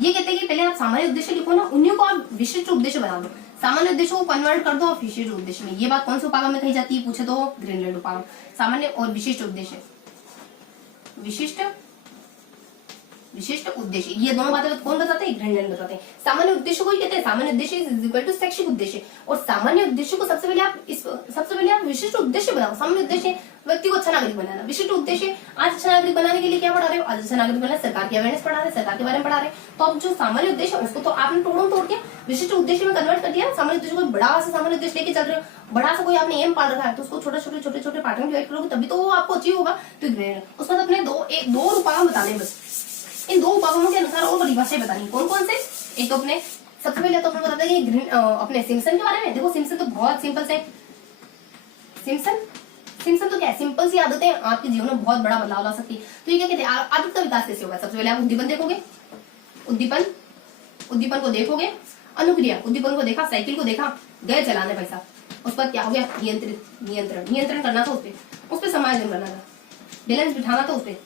ये कहते हैं कि पहले आप सामान्य उद्देश्य लिखो ना, उन्हीं को आप विशिष्ट उद्देश्य बना दो, सामान्य उद्देश्य को कन्वर्ट कर दो विशिष्ट उद्देश्य में। ये बात कौन से उपागम में कही जाती है पूछे तो? ग्रीनलैंड उपागम। सामान्य और विशिष्ट उद्देश्य, विशिष्ट उद्देश्य, ये दोनों बातें कौन बताते हैं? ग्रीनलैंड बताते हैं। सामान्य उद्देश्य को ही कहते हैं सामान्य उद्देश्य इज इक्वल टू शैक्षिक उद्देश्य। और सामान्य उद्देश्य को सबसे पहले आप विशिष्ट उद्देश्य बनाओ। सामान्य उद्देश्य व्यक्ति को अच्छा नागरिक बनाना, विशिष्ट उद्देश्य आज अच्छा नागरिक बनाने के लिए क्या पढ़ा रहे हो? आज अच्छा नागरिक बनाना सरकार की अवेयरनेस पढ़ा रहे, सरकार के बारे में पढ़ा रहे। तो अब जो सामान्य उद्देश्य उसको तो आपने तोड़ के विशिष्ट उद्देश्य में कन्वर्ट कर दिया। सामान्य उद्देश्य को बड़ा सा सामान्य उद्देश्य लेके चल रहे हो, बड़ा सा कोई आपने एम पाल रखा है, तो उसको छोटे पार्ट में डिवाइड करोगे तभी तो वो आपको अचीव होगा। तो उसके बाद अपने दो उपागम बताने, बस इन 2 उपागमों के अनुसार और परिभाषाएं बतानी। कौन कौन से? एक तो अपने सबसे पहले तो अपने बताते हैं कि अपने सिम्पसन के बारे में। देखो सिम्पसन तो बहुत सिंपल से, सिम्पसन तो क्या है? सिंपल सी आदतें आपके जीवन में बहुत बड़ा बदलाव ला सकती है। तो ये क्या कहते हैं? आदत का विकास कैसे होगा? सबसे पहले आप उद्दीपन देखोगे, उद्दीपन को देखोगे, अनुक्रिया, उद्दीपन को देखा, साइकिल को देखा, गए चलाने भाई साहब। उस पर क्या हो गया? नियंत्रण करना था, उस पर समायोजन करना था, बैलेंस बिठाना था, उस पर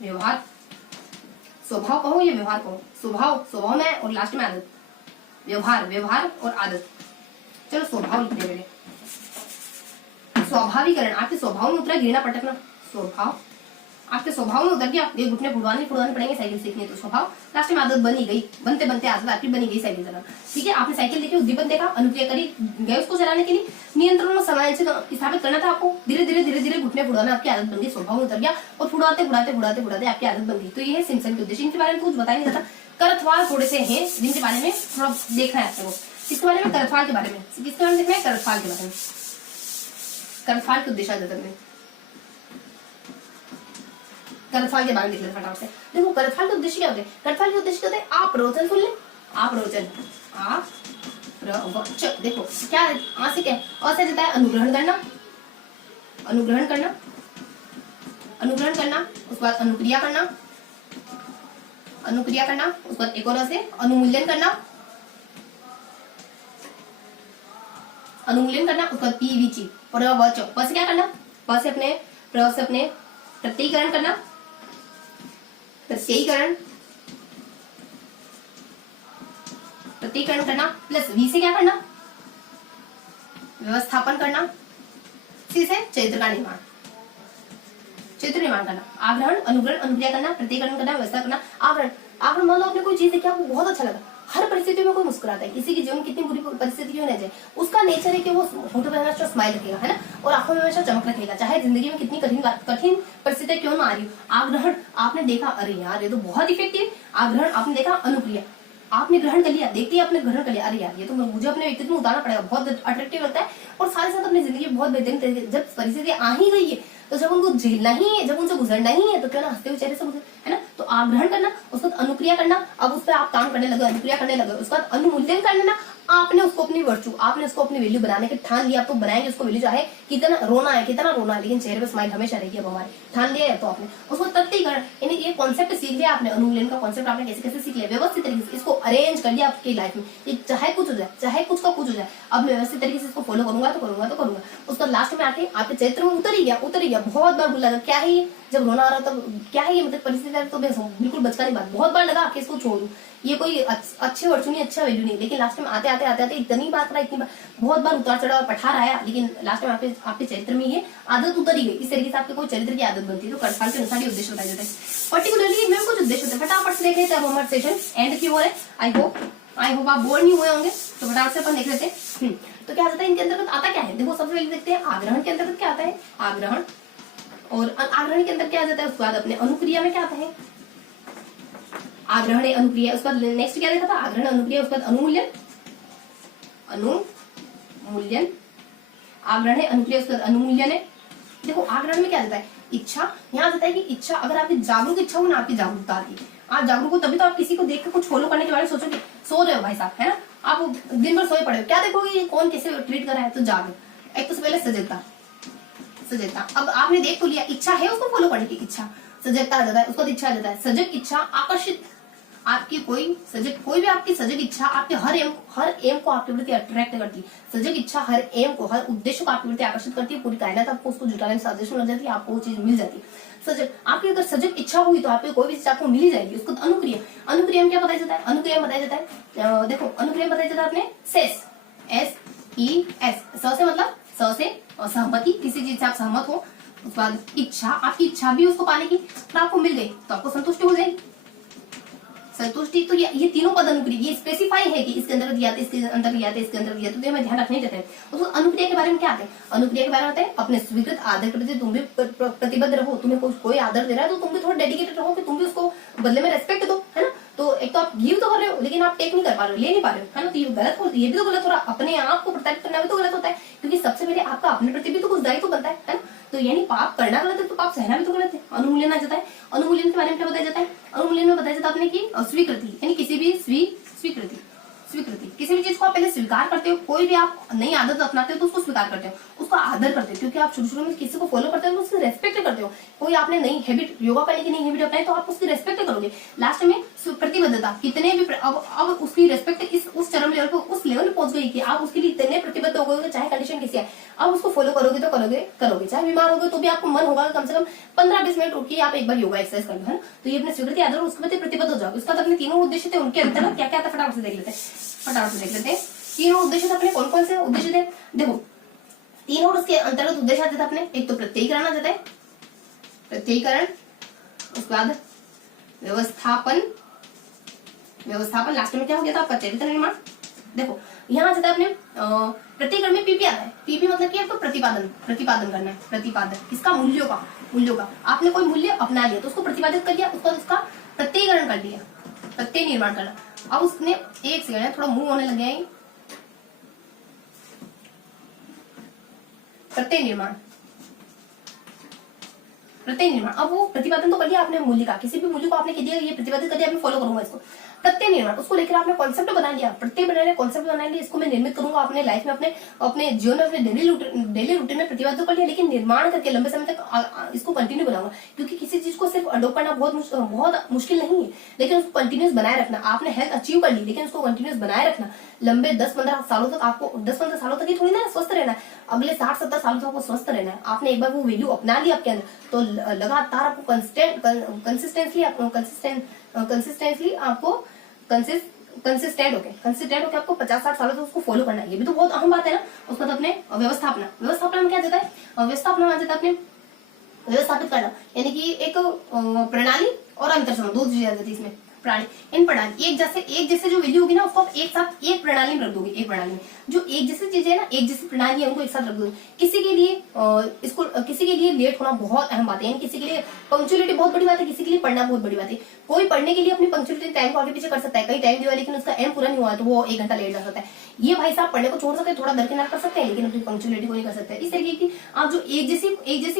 व्यवहार, स्वभाव कहो या व्यवहार कहो, स्वभाव में और लास्ट में आदत। व्यवहार और आदत। चलो स्वभाव लिखते हैं। स्वाभाविकरण, आपके स्वभाव में उतरा गिरना पटकना, स्वभाव आपके स्वभाव में उतर गया, ये घुटने फुड़वाने पड़ेंगे साइकिल सीखने। तो स्वभाव, लास्ट में आदत बनी गई, बनते आदत आपकी बनी गई साइकिल चलाना। ठीक है, आपने साइकिल देखी, उद्दीपन देखा, अनुक्रिया करी, गए उसको चलाने के लिए, नियंत्रण में समायोजन स्थापित करना था आपको। धीरे धीरे घुटने फुड़वाना आपकी आदत बन गई, स्वभाव में उतर गया और फुड़ाते आपकी आदत बन गई। तो ये है सिम्पसन के उद्देश्य। इनके बारे में कुछ बताया नहीं जाता। करथवाल थोड़े से हैं जिनके बारे में थोड़ा देखना है आपको। किसके बारे में? करथवाल के बारे में। किसके बारे में देखना है? करथवाल के बारे में। करथवाल के उद्देश्य में करथवाल के बारे में देख लेते फटाफट से। देखो करथवाल के उद्देश्य क्या होते हैं? करथवाल के उद्देश्य होते हैं आप प्रवचन सुन ले, देखो क्या आ से क्या और से देता है? अनुग्रहण करना, उसके बाद अनुक्रिया अनुक्रिया करना, उसके बाद एक और से अनुमूल्यन करना, अनुमूल्यन करना, उसके बाद पीवीची प्रवच, प से क्या करना, प से अपने प्र से अपने प्रत्ययीकरण करना, प्रत्ययीकरण प्रत्ययीकरण करना, प्लस वी से क्या करना, व्यवस्थापन करना, सी से चरित्र का निर्माण, चरित्र निर्माण करना, आग्रहण अनुग्रहण अनुक्रिया करना, प्रत्ययीकरण करना, व्यवस्था करना, आग्रहण आग्रहण मान लो आपने कोई चीज देखी, आपको बहुत अच्छा लगा, हर परिस्थिति में कोई मुस्कुराता है, किसी की जीवन कितनी बुरी परिस्थिति क्यों न जाए, उसका नेचर है कि वो होठों पे हमेशा स्माइल रखेगा, है ना, और आंखों में हमेशा चमक रखेगा, चाहे जिंदगी में कितनी कठिन परिस्थिति क्यों ना आ रही हो। आग्रहण आपने देखा, अरे यार ये तो बहुत इफेक्टिव। आग्रहण आपने देखा, अनुक्रिया आपने ग्रहण कर लिया, देखते ही आपने ग्रहण कर लिया, अरे यार ये तो मुझे अपने व्यक्तित्व में उतारना पड़ेगा, बहुत अट्रैक्टिव लगता है, और साथ ही साथ अपनी जिंदगी में बहुत बेहतरीन तरीके, जब परिस्थिति आ ही गई है तो जब उनको झेलना ही है, जब उनसे गुजरना ही है, तो क्यों ना हंसते हुए चेहरे से गुजर, है ना। तो आग्रहण करना, उसके बाद अनुक्रिया करना, अब उस पर आप काम करने लगे, अनुक्रिया करने लगे, उसके बाद अनुमूल्यन करना, आपने उसको अपनी वर्चू, आपने उसको अपनी वैल्यू बनाने के ठान लिया, आप तो बनाएंगे उसको वैल्यू, चाहे कितना रोना है लेकिन चेहरे पे स्माइल हमेशा रहेगी। अब हमारे ठान लिया है तो आपने उसको प्रत्ययीकरण, यानी ये कॉन्सेप्ट सीख लिया आपने, अनुमूल्यन का कॉन्सेप्ट आपने कैसे कैसे सीख लिया, व्यवस्थित तरीके से इसको अरेंज कर लिया आपकी लाइफ में, ये चाहे कुछ हो जाए, चाहे कुछ का कुछ हो जाए, अब मैं व्यवस्थित तरीके से इसको फॉलो करूंगा तो करूंगा। उसका लास्ट में आके आपके चरित्र में उतर ही गया। बहुत बार बोला क्या है ये, जब रोना आ रहा तब क्या है ये, मतलब परिस्थिति तो बिल्कुल बचका नहीं बात, बहुत बार लगा कि इसको छोड़ दूं, ये कोई अच्छे वर्चू नहीं, अच्छा वैल्यू नहीं, लेकिन लास्ट में आते आते इतनी बात करा, इतनी बार बहुत बार उतार चढ़ाव पठार आया, लेकिन लास्ट में आपके चरित्र में ये आदत उतर ही गई। इस तरीके से आपके कोई चरित्र की आदत बनती है। तो कर्मफल के अनुसार ये उद्देश्य बताया जाता है। पर्टिकुलरली मेरे कुछ उद्देश्य होते हैं, फटाफट से देख लेते हैं। अब हमारा सेशन एंड की हो रहा है। आई होप आप बोर नहीं हुए होंगे, तो फटाफट से अपन देख लेते हैं। तो क्या आता है इनके अंतर्गत, आता क्या है, देखो सबसे पहले देखते हैं आग्रहण के अंतर्गत क्या आता है, आग्रहण, और आग्रहण के अंदर क्या आ जाता है, उसके बाद अपने अनुक्रिया में क्या आता है, आग्रहण है, अनुक्रिया, उसके बाद नेक्स्ट क्या देखा था, आग्रहण अनुक्रिया, उसके बाद अनुमूल्यन, आग्रहण है, अनुक्रिया, उसके बाद अनुमूल्यन है। देखो आग्रहण में क्या आता है, इच्छा, यहाँ आता है कि इच्छा, अगर आपकी जागरूक इच्छा हो ना, आपकी जागरूकता आती है, आप जागरूक हो तभी तो आप किसी को देख कर कुछ फॉलो करने के बारे में सोचोगे। सो रहे हो भाई साहब, है ना, आप दिन भर सोए पड़े हो, क्या देखोगे कौन कैसे ट्रीट कर रहा है, तो जागो। एक तो पहले सजगता, अब आपने देख तो लिया, इच्छा है उसको फॉलो करने की, इच्छा, सजगता आ जाता है, उसको इच्छा आ जाता है, सजग इच्छा, आकर्षित, आपकी कोई भी आपकी सजग इच्छा आपके हर एम को आपके प्रति अट्रैक्ट करती है। सजग इच्छा हर एम को, हर उद्देश्य को आपके प्रति आकर्षित करती है, पूरी कायनात आपको उसको जुटाने में साजिश में लग जाती है, आपको वो चीज मिल जाती है। सजग, आपकी अगर सजग इच्छा हुई तो आपको कोई भी चीज आपको मिल ही जाएगी। उसको अनुक्रिया, अनुक्रिया में क्या बताया जाता है, अनुक्रिया में बताया जाता है, देखो अनुक्रिया में बताया जाता है अपने सेस, SES, स से मतलब स से सहमति, किसी चीज से आप सहमत हो। उसके बाद इच्छा, आपकी इच्छा भी उसको पाने की, तो आपको मिल गई तो आपको संतुष्टि हो जाएगी, संतुष्टि। तो ये तीनों पद अनुक्रिया, ये स्पेसिफाई है कि इसके अंदर दिया था, इसके अंदर दिया था, इसके अंदर दिया, तो हमें ध्यान रखने देते हैं। उसको अनुक्रिया के बारे में क्या आते हैं, अनुक्रिया के बारे में आते हैं अपने स्वीकृत आदर के प्रति तुम भी प्रतिबद्ध रहो, तुम्हें कोई आदर दे रहा है तो तुम भी थोड़ा डेडिकेटेड रहो कि तुम भी उसको बदले में रेस्पेक्ट दो, है ना। तो एक तो आप गिव तो कर रहे हो लेकिन आप टेक नहीं कर पा रहे हो, ले नहीं पा रहे हो, है ना, तो ये गलत हो, ये भी तो गलत हो रहा। अपने आप को प्रोटेक्ट करना भी तो गलत होता है, क्योंकि सबसे पहले आपका अपने प्रति भी तो कुछ दायित्व बनता है ना। तो यानी पाप करना गलत है तो पाप सहना भी तो गलत है। अनुमूल्यन आ जाता है। अनुमूल्यन के बारे में क्या बताया जाता है, अनुमूल्यन में बताया जाता है आपने की स्वीकृति, यानी किसी भी स्वीकृति, किसी भी चीज को आप पहले स्वीकार करते हो, कोई भी आप नई आदत अपनाते हो तो उसको स्वीकार करते हो, उसका आदर करते हो, क्योंकि आप शुरू में किसी को फॉलो करते हो तो उसकी रेस्पेक्ट करते हो। कोई आपने नई हैबिट, योगा करने की नई हैबिट अपनाई तो आप उसकी रेस्पेक्ट करोगे। लास्ट में प्रतिबद्धता, कितने भी अब उसकी रेस्पेक्ट उस चरम लेवल पे, उस लेवल पे पहुंच गई कि आप उसके लिए इतने प्रतिबद्ध हो गए, चाहे कंडीशन किसी है, आप उसको फॉलो करोगे तो करोगे, चाहे बीमार हो गए तो भी आपको मन होगा कम से कम 15-20 मिनट उठिए आप एक बार योगा एक्सरसाइज कर लो, है ना। तो ये अपने स्वीकृति आदर उसके प्रति प्रतिबद्ध हो जाओ। उसका अपने तीनों उद्देश्य थे, उनके अंतर्गत क्या क्या था फटाफट से देख लेते हैं। तीनों उद्देश्य अपने कौन कौन से उद्देश्य थे, देखो तीनों उसके अंतर्गत उद्देश्य आते थे अपने। एक तो प्रत्ययीकरण आ जाता है, प्रत्ययीकरण, उसके बाद व्यवस्थापन, लास्ट में क्या हो गया था आपका चरित्र निर्माण। देखो यहाँ आ जाता है अपने प्रत्ययीकरण में पीपी आता है। पीपी मतलब कि आपको प्रतिपादन करना है, प्रतिपादन किसका, मूल्यों का। आपने कोई मूल्य अपना लिया तो उसको प्रतिपादित कर लिया, उसका प्रत्ययीकरण कर लिया, प्रत्यय निर्माण करना। अब उसने एक सेकंड थोड़ा मुंह होने लग गया है, प्रत्यय निर्माण। अब वो प्रतिपादन तो कर लिया आपने मूल्य का, किसी भी मूल्य को आपने कह दिया ये प्रतिपादित कर दिया, मैं फॉलो करूंगा इसको। प्रत्यय निर्माण, उसको लेकर आपने कॉन्सेप्ट बना लिया, प्रत्यय बना लिया, कॉन्सेप्ट बना लिया, इसको मैं निर्मित करूंगा अपने लाइफ में, अपने जीवन में, अपने डेली रूटीन में प्रतिपादित कर लिया, लेकिन निर्माण करके लंबे समय तक इसको कंटिन्यू बनाऊंगा। क्योंकि किसी चीज को सिर्फ अडोप्ट करना बहुत मुश्किल नहीं है, लेकिन उसको कंटिन्यूस बनाए रखना। आपने हेल्थ अचीव कर ली, लेकिन उसको कंटिन्यूस बनाए रखना। लंबे 10-15 सालों तक, आपको 10-15 सालों तक ही थोड़ी ना स्वस्थ रहना है, अगले 60-70 सालों तक आपको स्वस्थ रहना है। आपने एक बार वो वैल्यू अपना ली आपके अंदर, तो लगातार आपको कंसिस्टेंटली आपको कंसिस्टेंट होके आपको 50-60 सालों तक उसको फॉलो करना है। ये भी तो बहुत अहम बात है ना। उसके बाद अपने व्यवस्थापना में क्या जाता है, व्यवस्थापना में जाता है अपने व्यवस्थापित करना, यानी कि एक प्रणाली और अंतर संबंध, दो चीजें आ जाती है इसमें। प्रणाली एक जैसे जो वैल्यू होगी ना, उसको आप एक साथ एक प्रणाली में रख दोगे। एक प्रणाली में जो एक जैसी चीजें है ना, एक जैसी प्रणाली है, उनको एक साथ रख दोगे। किसी के लिए लेट होना बहुत अहम बात है, यानी किसी के लिए पंक्चुअलिटी बहुत बड़ी बात है, किसी के लिए पढ़ना बहुत बड़ी बात है। कोई पढ़ने के लिए अपनी पंक्चुअलिटी टाइम को आगे पीछे कर सकता है, कहीं टाइम दिया लेकिन उसका एम पूरा नहीं हुआ तो वो 1 घंटा लेट जा सकता है। ये भाई साहब पढ़ने को छोड़ सकते हैं, थोड़ा दरकिनार कर सकते हैं, लेकिन अपनी पंक्चुअलिटी को नहीं कर सकते। इस तरीके की आप जो एक जैसी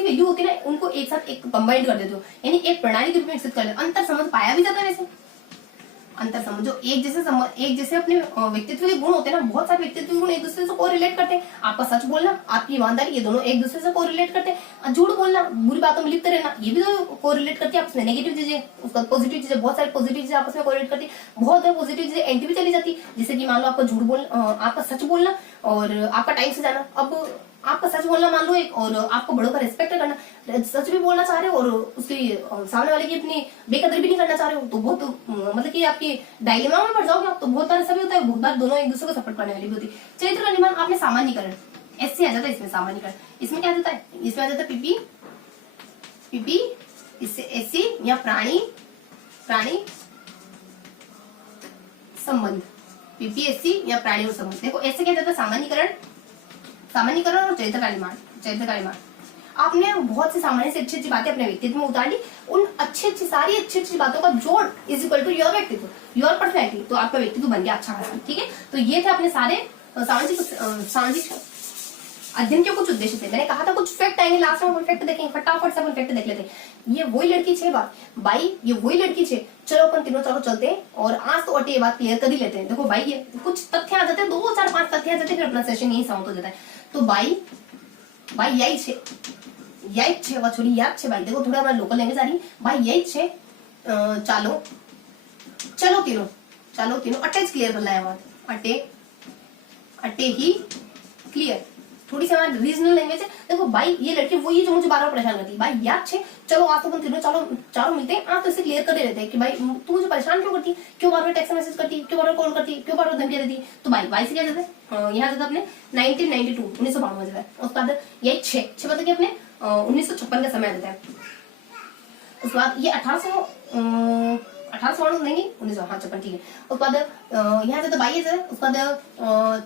वैल्यू होती है ना, उनको एक साथ एक कंबाइंड कर देते हो, यानी एक प्रणाली के रूप में विकसित कर देते हो। अंतर समझ पाया भी जाता है वैसे। अंतर समझ जो एक जैसे अपने व्यक्तित्व के गुण होते हैं ना, बहुत सारे व्यक्तित्व के गुण एक दूसरे से कोरिलेट करते हैं। आपका सच बोलना, आपकी ईमानदारी, ये दोनों एक दूसरे से कोरिलेट करते हैं। झूठ बोलना, बुरी बातों में लिप्त रहना, ये भी तो कोरिलेट करती है आपस में। नेगेटिव चीजें, उसका पॉजिटिव चीजें, बहुत सारी पॉजिटिव चीजें आपस में कोरिलेट करती है, बहुत पॉजिटिव चीजें एंटी भी चली जाती है। जैसे कि मान लो आपका झूठ बोलना, आपका सच बोलना और आपका टाइम से जाना। अब आपका सच बोलना मान लो एक, और आपको बड़ों का रिस्पेक्ट करना, सच भी बोलना चाह रहे हो और उसकी सामने वाले की अपनी बेकदरी भी नहीं करना चाह रहे हो, तो बहुत मतलब कि आपकी डायलेमा में पड़ जाओगे आप। तो बहुत बार ऐसा भी होता है, बहुत बार दोनों एक दूसरे को सपोर्ट करने वाली भी होती है। चरित्र का निर्माण, आपने सामान्यीकरण, ऐसे आ जाता है इसमें सामान्यीकरण। इसमें क्या जाता है, इसमें आ जाता है पीपी, इससे एसी या प्राणी संबंध, पीपीएससी या प्राणी और संबंध। देखो ऐसे क्या जाता है, सामान्यीकरण और चरित्र का निर्माण। आपने बहुत सी सामान्य से अच्छी बातें अपने व्यक्तित्व में उतार ली, उन सारी अच्छी बातों का जोड़ इज इक्वल टू योर व्यक्तित्व, योर पर्सनैलिटी, तो आपका व्यक्तित्व बन गया अच्छा खासा। ठीक है, तो ये थे अपने सारे सामाजिक अध्ययन के कुछ उद्देश्य थे। मैंने कहा था कुछ फैक्ट आएंगे लास्ट में, फैक्ट देखेंगे, फटाफट से अपन फैक्ट देख लेते हैं। ये वही लड़की छे भाई, ये वही लड़की छे। चलो अपन तीनों चलते हैं और आज तो अटे ये बात क्लियर कर ही लेते हैं। देखो भाई, ये कुछ तथ्य आ जाते हैं, 2 4 5 तथ्य आ जाते हैं, फिर अपना सेशन यही समाप्त हो जाता है। तो भाई यही छे छोड़ी याद छे भाई। देखो थोड़ा अपना लोकल लैंग्वेज आ रही है भाई, यही छे। चलो तीनों अटैच क्लियर कर लाया बात, अटे ही क्लियर। थोड़ी सी हमारी रीजनल लैंग्वेज है। देखो भाई, ये लड़की वही जो मुझे बार-बार परेशान करती है। भाई याद छे, चलो आज तो अपन तीनों चारों मिलते हैं, आप तो इसे क्लियर कर दे रहते हैं कि भाई तू मुझे परेशान क्यों करती है, क्यों बार-बार टेक्स्ट मैसेज करती है, क्यों बार-बार कॉल करती है, क्यों बार-बार धमकी देती है। तो भाई से क्या जाता है, यहाँ जाता अपने 1992 में जाता है। उसके बाद यही 6 मतलब कि अपने 1956 का समय आता है। उसके बाद ये 1800 नहीं 1956, ठीक है। उसके बाद यहाँ जाता 22 है। उसके बाद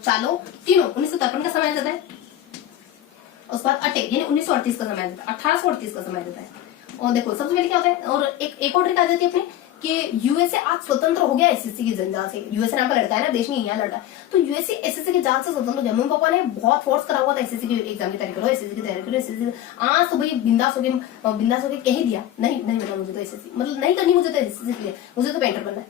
चालो तीनों 1953 का समय जाता है। उसके बाद अटे यानी 1938 का समय देता है, 1838 का समय देता है। और देखो सबसे पहले क्या होता है, और एक और ट्रिक आ जाती है अपने कि यूएसए आज स्वतंत्र हो गया एसएससी की जंजाल से। यूएसए नाम का लड़का है ना, देश में यहाँ लड़का है, तो यूएसए एसएससी की जाल से स्वतंत्र हो गया। मम्मी पापा ने बहुत फोर्स करा हुआ था एसएससी की एग्जाम की तैयारी करो, एसएससी की तैयारी करो, एसएससी। आज तो भाई बिंदास होके कह ही दिया, नहीं बेटा मुझे तो एसएससी मतलब नहीं करनी, मुझे तो एसएससी के लिए, मुझे तो पेंटर बनना है,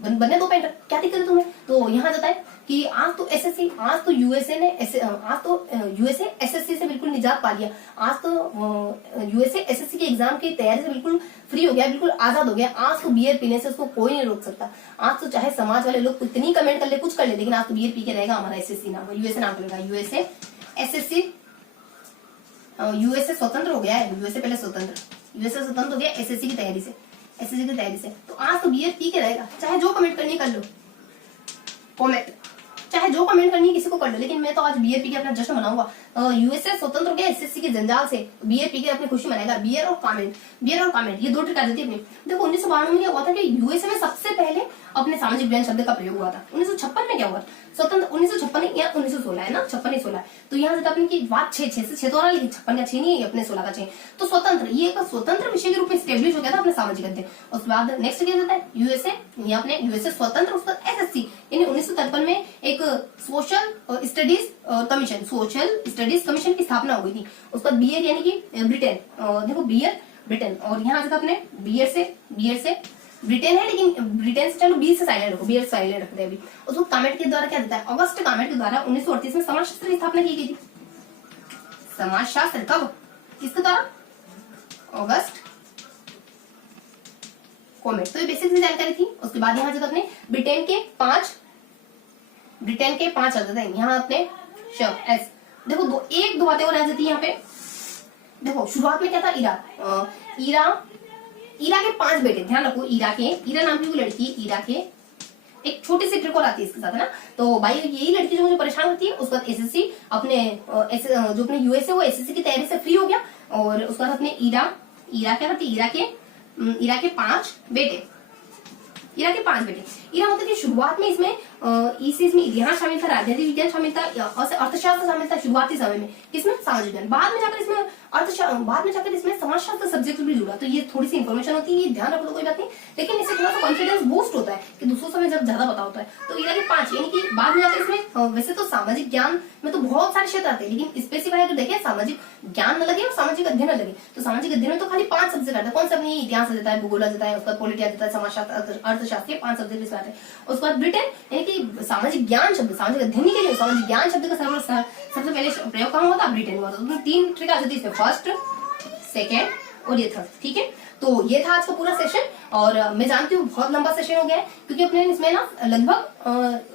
बनने दो पेंटर, क्या दिक्कत है तुम्हें। तो यहाँ जाता है कि आज तो एसएससी, आज तो यूएसए एसएससी से बिल्कुल निजात पा लिया। आज तो यूएसए एसएससी के एग्जाम की तैयारी से बिल्कुल फ्री हो गया, बिल्कुल आजाद हो गया। आज तो बियर पीने से उसको कोई नहीं रोक सकता। आज तो चाहे समाज वाले लोग कितनी कमेंट कर ले, कुछ कर ले, लेकिन आज तो बियर पी के रहेगा हमारा एसएससी नाम, यूएसए नाम रहेगा। यूएसए स्वतंत्र हो गया है, यूएसए पहले यूएसए स्वतंत्र हो गया एसएससी की तैयारी से, तो आज तो बियर पी के रहेगा। चाहे जो कमेंट करनी कर लो, चाहे जो कमेंट करनी है किसी को कर लो, लेकिन मैं तो आज बियर पी के अपना जश्न मनाऊंगा। यूएसए स्वतंत्र हो गया एसएससी के जंजाल से, बियर पी के अपनी खुशी मनाएगा। बियर और कमेंट, ये 2 ट्रिक आ जाती है अपनी। देखो 1992 में क्या हुआ था कि यूएसए में सबसे पहले अपने सामाजिक बयान शब्द का प्रयोग हुआ था। 1956 में क्या हुआ, स्वतंत्र 1956 या 1916 है ना, 56 तो यहाँ से अपनी की बात 6 से 6 तो आ रहा, लेकिन 56 का 6 नहीं है, अपने 16 का 6। तो स्वतंत्र, ये एक स्वतंत्र विषय के रूप में स्टेब्लिश हो गया था अपने सामाजिक अध्ययन। उसके बाद नेक्स्ट क्या जाता है, यूएसए, या अपने यूएसए स्वतंत्र, उसका एसएससी यानी 1953 में एक सोशल स्टडीज कमीशन की स्थापना हो गई थी। उसके बाद बीयर यानी कि ब्रिटेन, देखो बीयर ब्रिटेन, और यहाँ से अपने बीयर से ब्रिटेन है, लेकिन ब्रिटेन से चलो बी से साइलेंट रखो, बी साइलेंट रखते हैं अभी। उसको कामेट के द्वारा क्या देता है, ऑगस्ट कामेट के द्वारा 1938 में समाजशास्त्र की स्थापना की गई थी। समाजशास्त्र कब, किसके द्वारा, ऑगस्ट कॉमेट। तो ये बेसिक सी जानकारी थी। उसके बाद यहाँ जो अपने ब्रिटेन के 5 अर्थ थे, यहाँ अपने शब्द एस, देखो दो बातें और आ जाती है यहाँ पे। देखो शुरुआत में क्या था, ईरा के 5 बेटे, ध्यान रखो, ईरा नाम की लड़की, ईरा के एक छोटी सी ट्रिक और आती है इसके साथ, है ना। तो भाई यही लड़की जो मुझे परेशान करती है, उसके बाद एसएससी अपने जो अपने यूएस है वो एसएससी की तैयारी से फ्री हो गया, और उसके बाद अपने ईरा क्या करती है, ईरा के 5 बेटे, ईरा मतलब कि शुरुआत में इसमें इतिहास शामिल था, राजनीति विज्ञान शामिल था, अर्थशास्त्र शामिल था शुरुआती समय में, किसमें, सामाजिक विज्ञान। बाद में जाकर इसमें समाजशास्त्र सब्जेक्ट भी जुड़ा। तो ये थोड़ी सी इन्फॉर्मेशन होती है, ये ध्यान रखो तो कोई बात नहीं, लेकिन इससे थोड़ा सा कॉन्फिडेंस बूस्ट होता है कि दूसरों समय जब ज्यादा पता होता है। तो ईरा के 5 यानी कि बाद में जाकर इसमें वैसे तो सामाजिक ज्ञान में तो बहुत सारे क्षेत्र आते हैं, लेकिन स्पेसिफाई अगर देखें सामाजिक ज्ञान न लगे और सामाजिक अध्ययन न लगे, तो सामाजिक अध्ययन में तो खाली 5 सब्जेक्ट आता है। कौन सा, अपनी इतिहास देता है, भूगोल देता है, उसका पॉलिटी देता है, समाजशास्त्र, अर्थशास्त्र, 5 सब्जेक्ट इसमें आते हैं। उसके बाद ब्रिटेन यानी कि सामाजिक ज्ञान शब्द, सामाजिक अध्ययन के लिए सामाजिक ज्ञान शब्द का सबसे पहले प्रयोग कहाँ हुआ था, ब्रिटेन में। तो 3 ट्रिक आ जाती है इसमें, फर्स्ट, सेकेंड और ये थर्ड। ठीक है, तो ये था आज का पूरा सेशन, और मैं जानती हूँ बहुत लंबा सेशन हो गया है, क्योंकि अपने इसमें ना लगभग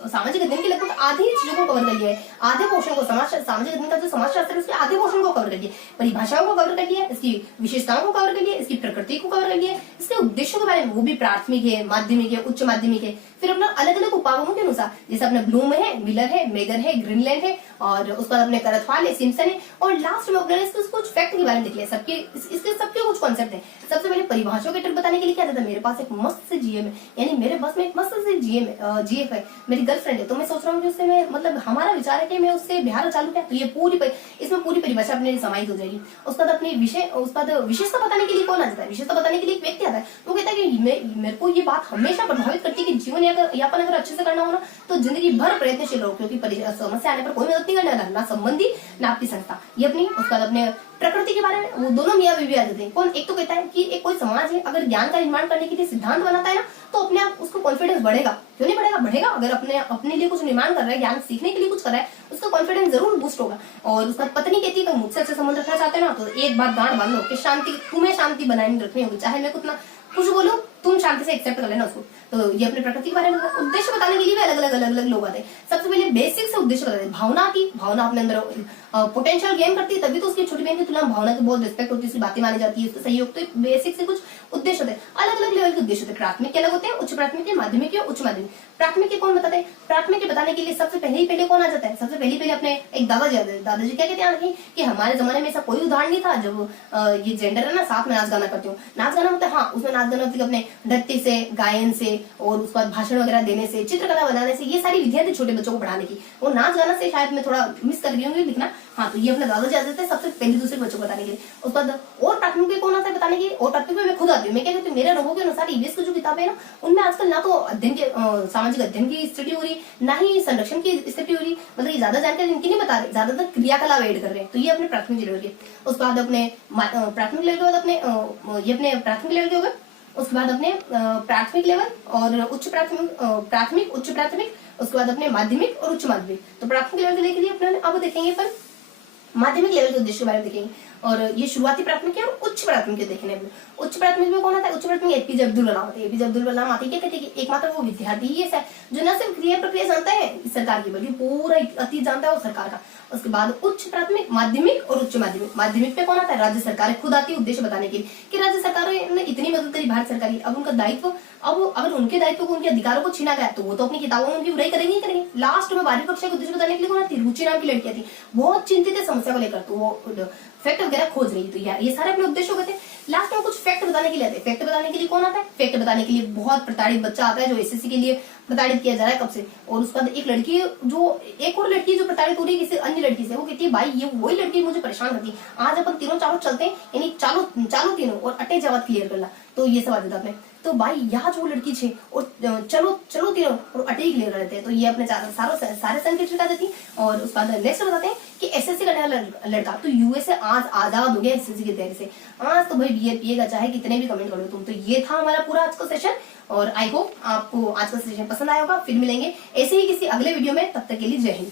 सामाजिक अध्ययन के लगभग आधी चीजों को कवर कर लिया है, आधे पोर्शन को, सामाजिक अध्ययन का जो समाजशास्त्र है उसके आधे पोर्शन को कवर कर लिया, परिभाषाओं को कवर कर लिया, इसकी विशेषताओं को कवर कर लिया, इसकी प्रकृति को कवर कर लिया, इसके उद्देश्यों के बारे में, वो भी प्राथमिक है, माध्यमिक है, उच्च माध्यमिक है। फिर अपना अलग अलग उपागमों के अनुसार, जैसे अपने ब्लूम है, मिलर है, मेगर है, ग्रीनलैंड है, और उसके बाद अपने करथवाल है, सिम्पसन है, और लास्ट में अपने कुछ फैक्ट के बारे में देख लिया। सबके कुछ कॉन्सेप्ट है। सबसे पहले परिभाषाओं के ट्रिक बताने के लिए क्या था, मेरे पास एक मस्त से जीएम है, यानी मेरे बस में एक मस्त से जीएफ है, मेरी गर्लफ्रेंड है, तो मैं सोच रहा हूँ कि उससे मैं, मतलब हमारा विचार है कि मैं उससे बिहार चालू क्या, तो ये इसमें पूरी परिभाषा अपने समाहित हो जाएगी। उसके बाद अपने विशेषता बताने के लिए कौन आ जाता है, विशेषता बताने के लिए एक व्यक्ति आता है, वो कहता है कि मेरे को ये बात हमेशा प्रभावित करती है कि जीवन यापन अगर अच्छे से करना हो ना, तो जिंदगी भर प्रयत्नशील रहो, क्योंकि समस्या आने पर कोई मदद नहीं करने वाला, ना संबंधी ना आपकी संस्था। ये अपनी, उसके बाद अपने प्रकृति के बारे में, वो दोनों मियां बीवी आ जाते हैं। कौन, एक तो कहता है कि एक कोई समाज है अगर ज्ञान का निर्माण करने के लिए सिद्धांत बनाता है ना, तो अपने आप उसको कॉन्फिडेंस बढ़ेगा। क्यों नहीं बढ़ेगा, अगर अपने लिए कुछ निर्माण कर रहा है, ज्ञान सीखने के लिए कुछ कर रहा है, उसका कॉन्फिडेंस जरूर बूस्ट होगा। और उसका पत्नी कहती है कि मुझसे अच्छे संबंध रखना चाहते हैं ना, तो एक बात गांठ बांध लो कि तुम्हें शांति बनाए रखनी होगी, चाहे मैं कुछ बोलूं, तुम शांति से एक्सेप्ट कर लेना उसको। तो ये अपने प्रकृति के बारे में उद्देश्य बताने के लिए भी अलग अलग लोग आते हैं। सबसे पहले बेसिक से उद्देश्य बताते हैं। भावना आती, भावना अपने अंदर पोटेंशियल गेन करती है, तभी तो उसकी छोटी बहन की तुलना भावना की बहुत रिस्पेक्ट होती है, उसकी बातें मानी जाती है, उसका सहयोग। तो बेसिक से कुछ उद्देश्य होते हैं, अलग अलग लेवल के उद्देश्य होते हैं। प्राथमिक के अलग होते हैं, उच्च प्राथमिक, माध्यमिक के, उच्च माध्यमिक। प्राथमिक के कौन बताते हैं, प्राथमिक के बताने के लिए सबसे पहले कौन आ जाता है, सबसे पहले अपने एक दादाजी आते हैं। दादाजी क्या कहते हैं कि हमारे जमाने में ऐसा कोई उदाहरण नहीं था जब ये जेंडर है ना साथ में नाच गाना करते हो। नाच गाना मतलब, हाँ उसमें नाच गाना मतलब अपने नृत्य से, गायन से, और उसके बाद भाषण वगैरह देने से, चित्रकला बनाने से, ये सारी विधियां थी छोटे बच्चों को पढ़ाने की। वो नाच गाना से शायद मैं थोड़ा मिस कर रही हूँ लिखना, हाँ। तो ये अपने दादाजी आ जाते हैं सबसे पहले दूसरे बच्चों को बताने के लिए। उसके बाद और प्राथमिक में कौन आता है बताने के लिए, और प्राथमिक में मैं खुद आती हूँ। मैं क्या कहती हूँ, मेरे अनुभव के अनुसार ईवीएस की जो किताबें है ना, उनमें आजकल ना तो अध्ययन के सामाजिक अध्ययन की स्टडी हो रही, ना ही संरक्षण की स्थिति हो रही, मतलब ज्यादा जानकारी इनकी नहीं बता रहे, ज्यादातर क्रियाकलाप ऐड कर रहे हैं। तो ये अपने प्राथमिक लेवल के। उसके बाद अपने प्राथमिक लेवल के बाद अपने ये अपने प्राथमिक लेवल के हो गए। उसके बाद अपने प्राथमिक लेवल और उच्च प्राथमिक, उच्च प्राथमिक, उसके बाद अपने माध्यमिक और उच्च माध्यमिक। तो प्राथमिक लेवल के लिए अपने अब देखेंगे पर माध्यमिक लेवल के उद्देश्य के बारे में देखेंगे, और ये शुरुआती प्राथमिक है और उच्च प्राथमिक देखने। उच्च प्राथमिक में कौन आता है, उच्च प्राथमिक एपीजे अब्दुल कलाम आते हैं। एपीजे अब्दुल कलाम आते क्या कहते हैं कि एकमात्र वो विद्यार्थी ही ऐसा है जो न सिर्फ क्रिया प्रक्रिया जानता है सरकार की, बल्कि पूरा अतीत जानता है वो सरकार का। उसके बाद उच्च प्राथमिक, माध्यमिक और उच्च माध्यमिक। माध्यमिक पे कौन आता है, राज्य सरकार खुद आती है उद्देश्य बताने के लिए कि राज्य सरकार ने इतनी मदद करी भारत सरकार की, अब उनका दायित्व, अब अगर उनके दायित्व को, उनके अधिकारों को छीना गया तो वो तो अपनी किताबों में उनकी बुराई करेंगे ही करेंगे। लास्ट में 12वीं कक्षा के उद्देश्य बताने के लिए कौन आती, रुचि नाम की लड़की थी, बहुत चिंतित है समस्या को लेकर, तो वो फैक्ट वगैरह खोज रही। तो यार ये सारे अपने उद्देश्य होते हैं। लास्ट में कुछ फैक्ट बताने के लिए आते हैं। फैक्ट बताने के लिए कौन आता है, फैक्ट बताने के लिए बहुत प्रताड़ित बच्चा आता है जो एसएससी के लिए प्रताड़ित किया जा रहा है कब से। और उसके बाद एक लड़की एक और लड़की जो प्रताड़ित हो रही है किसी अन्य लड़की से, वो कहती है भाई ये वही लड़की मुझे परेशान करती है, आज अपन तीनों चारों चलते हैं, यानी चालू तीनों और अट्टे जवाब क्लियर करना। तो ये सब आ जाता है अपने। तो भाई यहाँ जो लड़की छे और चलो चलो तीनों और अटैक ले रहते हैं। तो ये अपने सारे संकेत छिड़का देती। और उसके बाद नेक्स्ट बताते हैं कि एसएससी करने वाला लड़का तो यूएसए आज आजाद हो गया एसएससी की तैयारी से। आज तो भाई बीए पिएगा चाहे कितने भी कमेंट करो तुम। तो ये था हमारा पूरा आज का सेशन और आई होप आपको आज का सेशन पसंद आया होगा। फिर मिलेंगे ऐसे ही किसी अगले वीडियो में, तब तक के लिए जय हिंद।